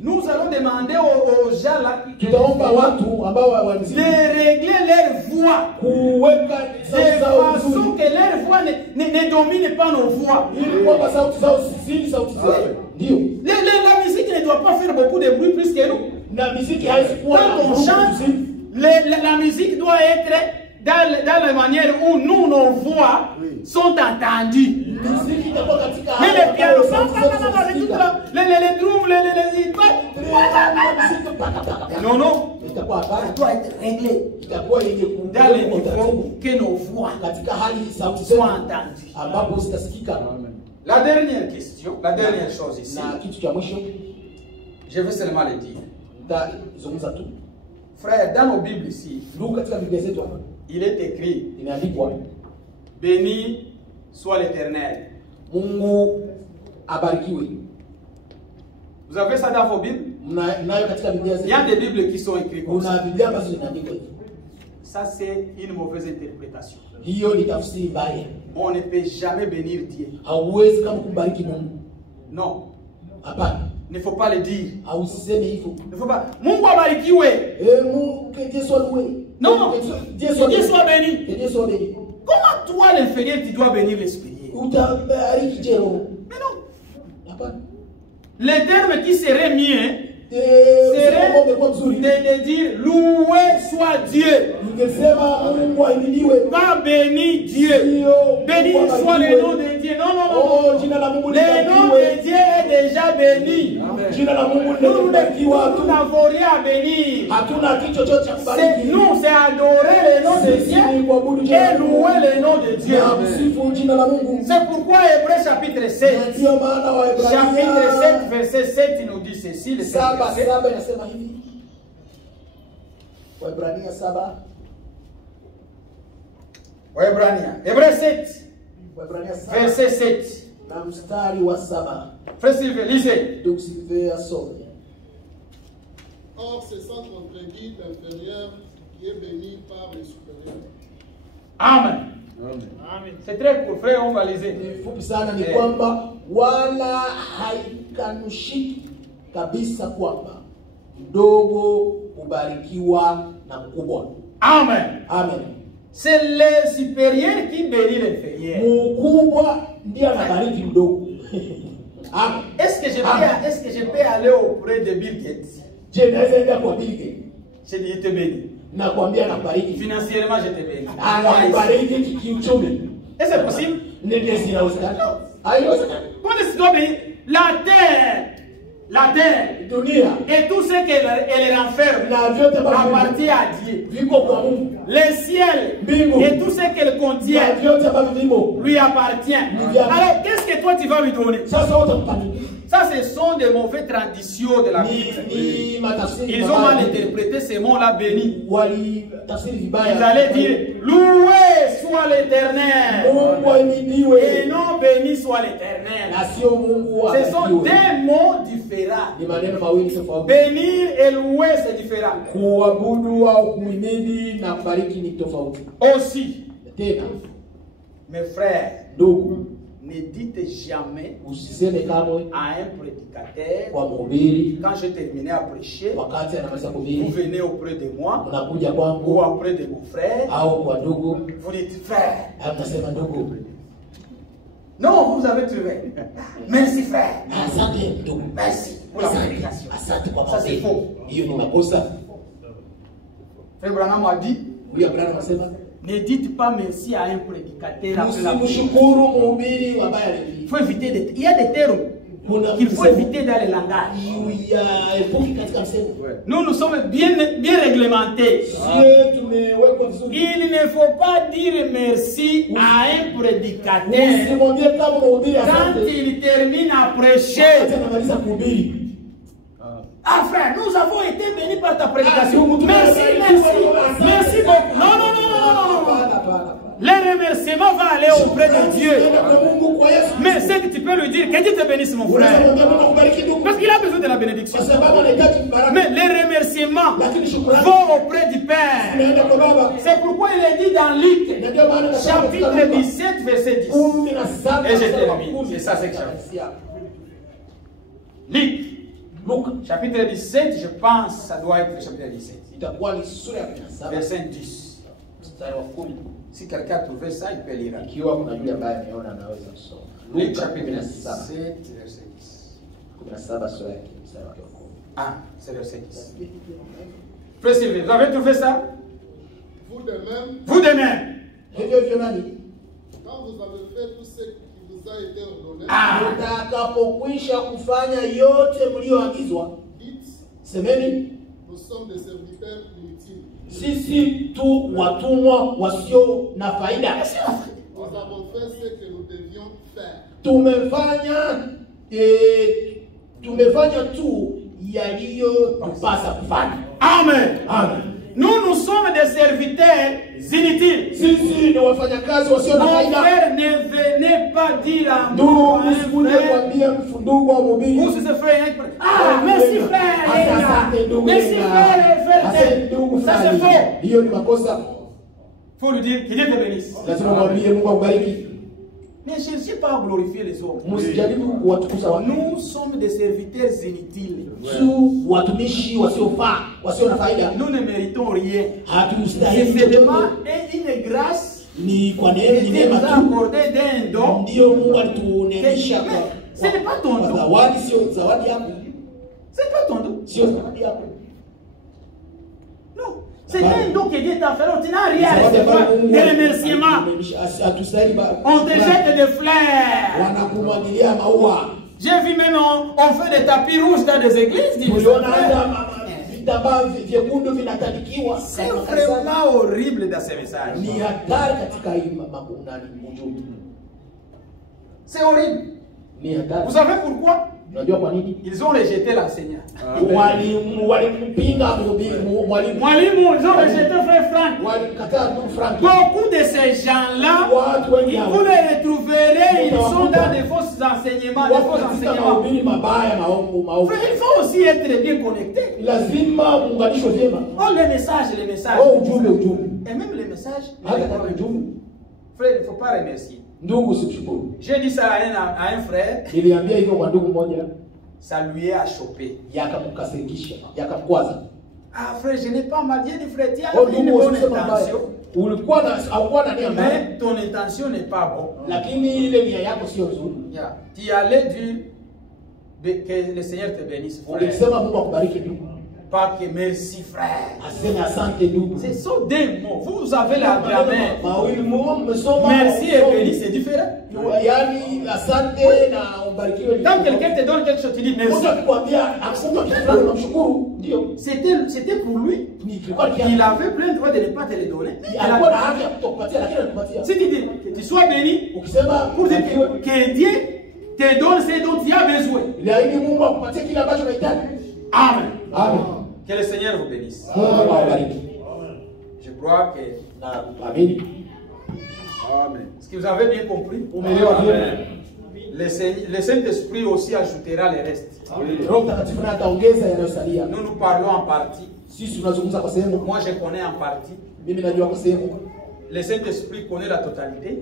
nous allons demander aux gens là de régler leur voix de façon que leur voix ne domine pas nos voix. La musique ne doit pas faire beaucoup de bruit plus que nous. Quand on chante, la musique doit être dans la manière où nous, nos voix sont entendues. Mais les pianos, les drums, non, non. Ça doit être réglé dans les niveaux que nos voix soient entendues. La dernière question, la dernière chose ici, je veux seulement le dire. Frère, dans nos Bibles ici, il est écrit, béni soit l'Éternel. Vous avez ça dans vos Bibles? Il y a des Bibles qui sont écrites comme ça. Ça, c'est une mauvaise interprétation. On ne peut jamais bénir Dieu. Non. Il ne faut pas le dire. Il ne faut pas. Mungu abarikiwe. Que Dieu soit loué. Non, Dieu soit béni. Comment toi, l'inférieur, tu dois bénir le supérieur? Mais non. Le terme qui serait mieux serait de dire loué soit Dieu. Pas béni Dieu. Béni soit le nom de Dieu. Non, non, non. Le nom de Dieu est déjà béni. Nous n'avons rien à bénir. Nous, c'est adorer le nom de Dieu et louer le nom de Dieu. C'est pourquoi Hébreux chapitre 7, chapitre 7, verset 7, il nous dit ceci. Le Hébreux 7, verset 7. Frère Sylvain, lisez. Or, c'est sans contredit l'inférieur qui est béni par le supérieur. Amen. Amen. C'est très court, frère, on va liser. Wala haikanushiki kabisa kwamba mdogo ubarikiwa na mkubwa. Amen. Amen. C'est le supérieur qui bénit l'inférieur. Mkubwa ndiye anabariki mdogo. Est-ce que je peux aller auprès de Bill Gates? Je naweza enda kwa Bill Gates. Je dis, il te bénit. Nakwambia nakubariki. Financièrement, je te bénis. Anakubariki kiuchumi. Est-ce que c'est possible? Ndio zinawezekana. Haiwezekani. Quand est-ce que tu dois bénir? La terre Dunia et tout ce qu'elle renferme na vyote appartient à Dieu. viko kwa Mungu. Le ciel Mbingu et tout ce qu'elle contient na vyote ambavyo vimo lui appartient. Alors, qu'est-ce que toi tu vas lui donner? sasa utampatia. Ça, ce sont des mauvaises traditions de la Bible. Ils ont mal interprété ces mots-là bénis. Ils allaient dire, loué soit l'Éternel. Et non béni soit l'Éternel. Ce sont deux mots différents. Bénir et louer, c'est différent. Aussi, mes frères, ne dites jamais à un prédicateur, quand je terminais à prêcher, vous venez auprès de moi ou auprès de mon frère, vous dites frère. Non, vous avez trouvé. Merci frère. Merci pour la prédication. Ça c'est faux. Frère Branham a dit, ne dites pas merci à un prédicateur. Il faut éviter il y a des termes qu'il faut éviter dans le langage. Nous sommes bien réglementés. Il ne faut pas dire merci à un prédicateur quand il termine à prêcher. Ah frère, nous avons été bénis par ta prédication. Merci, merci, merci beaucoup. Non, non, non, non, non, non. Le remerciement va aller auprès de Dieu. Mais c'est que tu peux lui dire que Dieu te bénisse mon frère. Parce qu'il a besoin de la bénédiction. Mais les remerciements vont auprès du Père. C'est pourquoi il est dit dans Luc, chapitre 17, verset 10. Et je termine. C'est ça, c'est que Luc. Chapitre 17, je pense, ça doit être le chapitre 17. Verset 10. Si quelqu'un a trouvé ça, il peut lire. Luc chapitre 17, verset 10. Ah, c'est verset 10. Frère Sylvain, vous avez trouvé ça? Vous de même. Vous de même. Quand vous avez fait tout ce qui vous a été ordonné, mtakapokwisha kufanya yote mlioagizwa, semeni, nous sommes des serviteurs inutiles. Sisi tu watumwa wasio na faida. Nous avons fait ce que nous devions faire. Tumefanya tu yaliyotupasa kufanya. Amen. Amen. Nous sommes des serviteurs inutiles. Sisi ni wafanyakazi wasio na faida. Mon frère, ne venez pas dire à moi, ah, merci frère. Merci frère. Ça c'est faux. Faut lui dire qu'il Dieu te bénisse. Ne cherchez pas à glorifier les hommes. Nous sommes des serviteurs inutiles. Nous ne méritons rien. C'est seulement une grâce qui nous a accordé d'un don. Ce n'est pas ton don. C'est pas ton don. Non. C'est un don que Dieu t'a fait. Tu n'as rien à recevoir. Des remerciements. On te jette des fleurs. J'ai vu même on fait des tapis rouges dans des églises. C'est vraiment horrible dans ces messages. C'est horrible. Vous savez pourquoi? Ils ont rejeté l'enseignant. Ils ont rejeté frère Franck. Beaucoup de ces gens-là, vous les retrouverez, ils sont dans des faux enseignements, des faux enseignements. Il faut aussi être bien connecté. Oh, les messages. Et même les messages. Frère, il ne faut pas remercier. J'ai dit ça à un frère. Ça lui a chopé. Ah frère, je n'ai pas mal. Dieu dit frère, tu as une bonne intention. Mais ton intention n'est pas bonne. Tu allais dire que le Seigneur te bénisse, frère. Pas que merci, frère. Ce sont des mots. Vous avez la grammaire. Merci et béni, c'est différent. Quand quelqu'un te donne quelque chose, tu dis merci. C'était pour lui. Il avait plein de droit de ne pas te le donner. Si tu dis que tu sois béni, pour dire que Dieu te donne ce dont tu as besoin. Amen. Amen. Que le Seigneur vous bénisse. Je crois que... Amen. Est-ce que vous avez bien compris? Amen. Le Saint-Esprit aussi ajoutera le reste. Nous nous parlons en partie. Moi je connais en partie. Le Saint-Esprit connaît la totalité.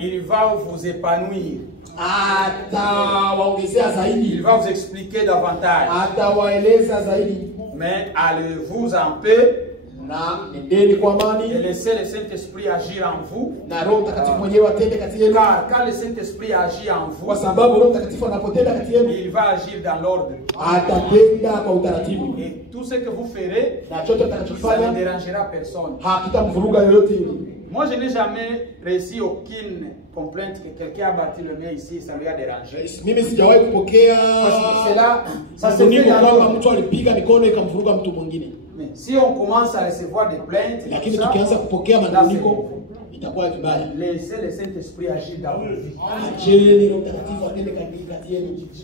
Il va vous épanouir. Il va vous expliquer davantage. Mais allez-vous en paix et laissez le Saint-Esprit agir en vous. Car quand le Saint-Esprit agit en vous, il va agir dans l'ordre. Et tout ce que vous ferez, ça ne dérangera personne. Moi, je n'ai jamais reçu aucune complainte que quelqu'un a battu le mien ici, ça lui a dérangé. Parce que là, ça se fait dans mais si on commence à recevoir des plaintes, laissez le Saint-Esprit agir dans vos vies.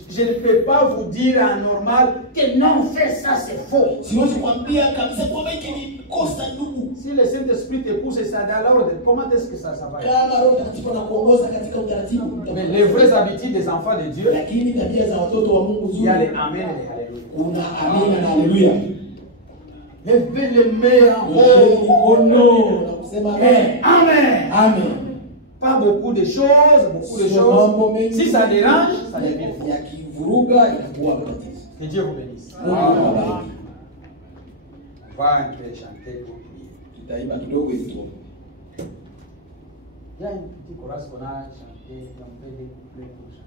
Je ne peux pas vous dire en normal que non, fais ça, c'est faux. Si le Saint-Esprit te pousse ça dans l'ordre, comment est-ce que ça va être? Mais les vraies habitudes des enfants de Dieu, il y a les Amen et Alléluia. Levez les mains en haut au nom. Amen. Amen. Pas beaucoup de choses, Si ça dérange, ça devient fou. Que Dieu vous bénisse. On va un peu chanter pour prier. Il y a une petite chorale qu'on a chanté, on peut découpler pour chanter.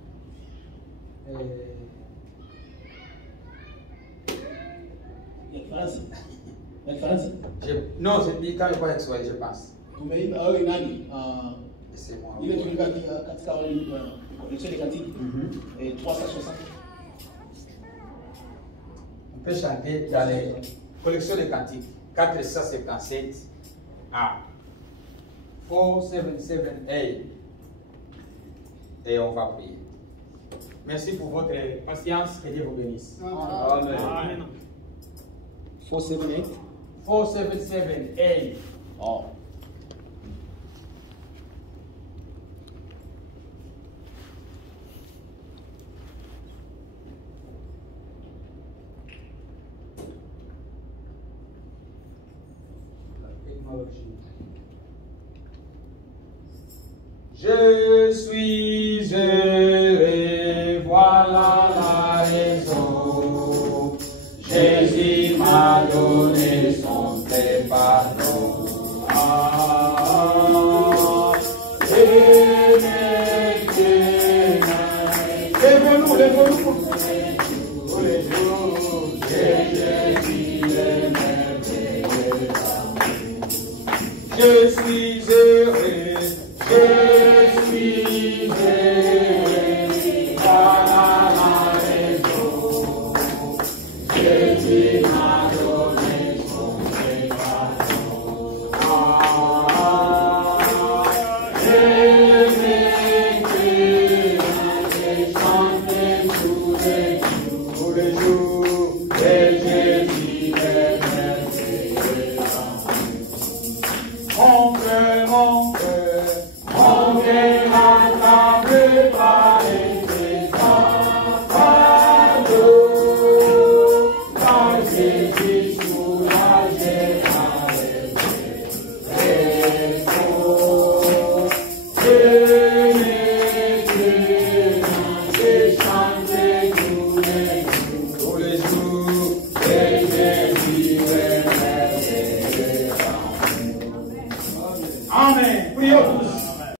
Non, je dis quand je vois X-Way, je passe. C'est moi. On peut chanter dans les collections de cantiques 457 A 477 A et on va prier. Merci pour votre patience, que Dieu vous bénisse. Amen. 478 477 A. Oh. Je suis heureux, voilà la raison. Jésus m'a donné son vrai pardon. Lève-nous, lève-nous. Tous les jours, Jésus est merveilleux. Je suis heureux, je suis heureux.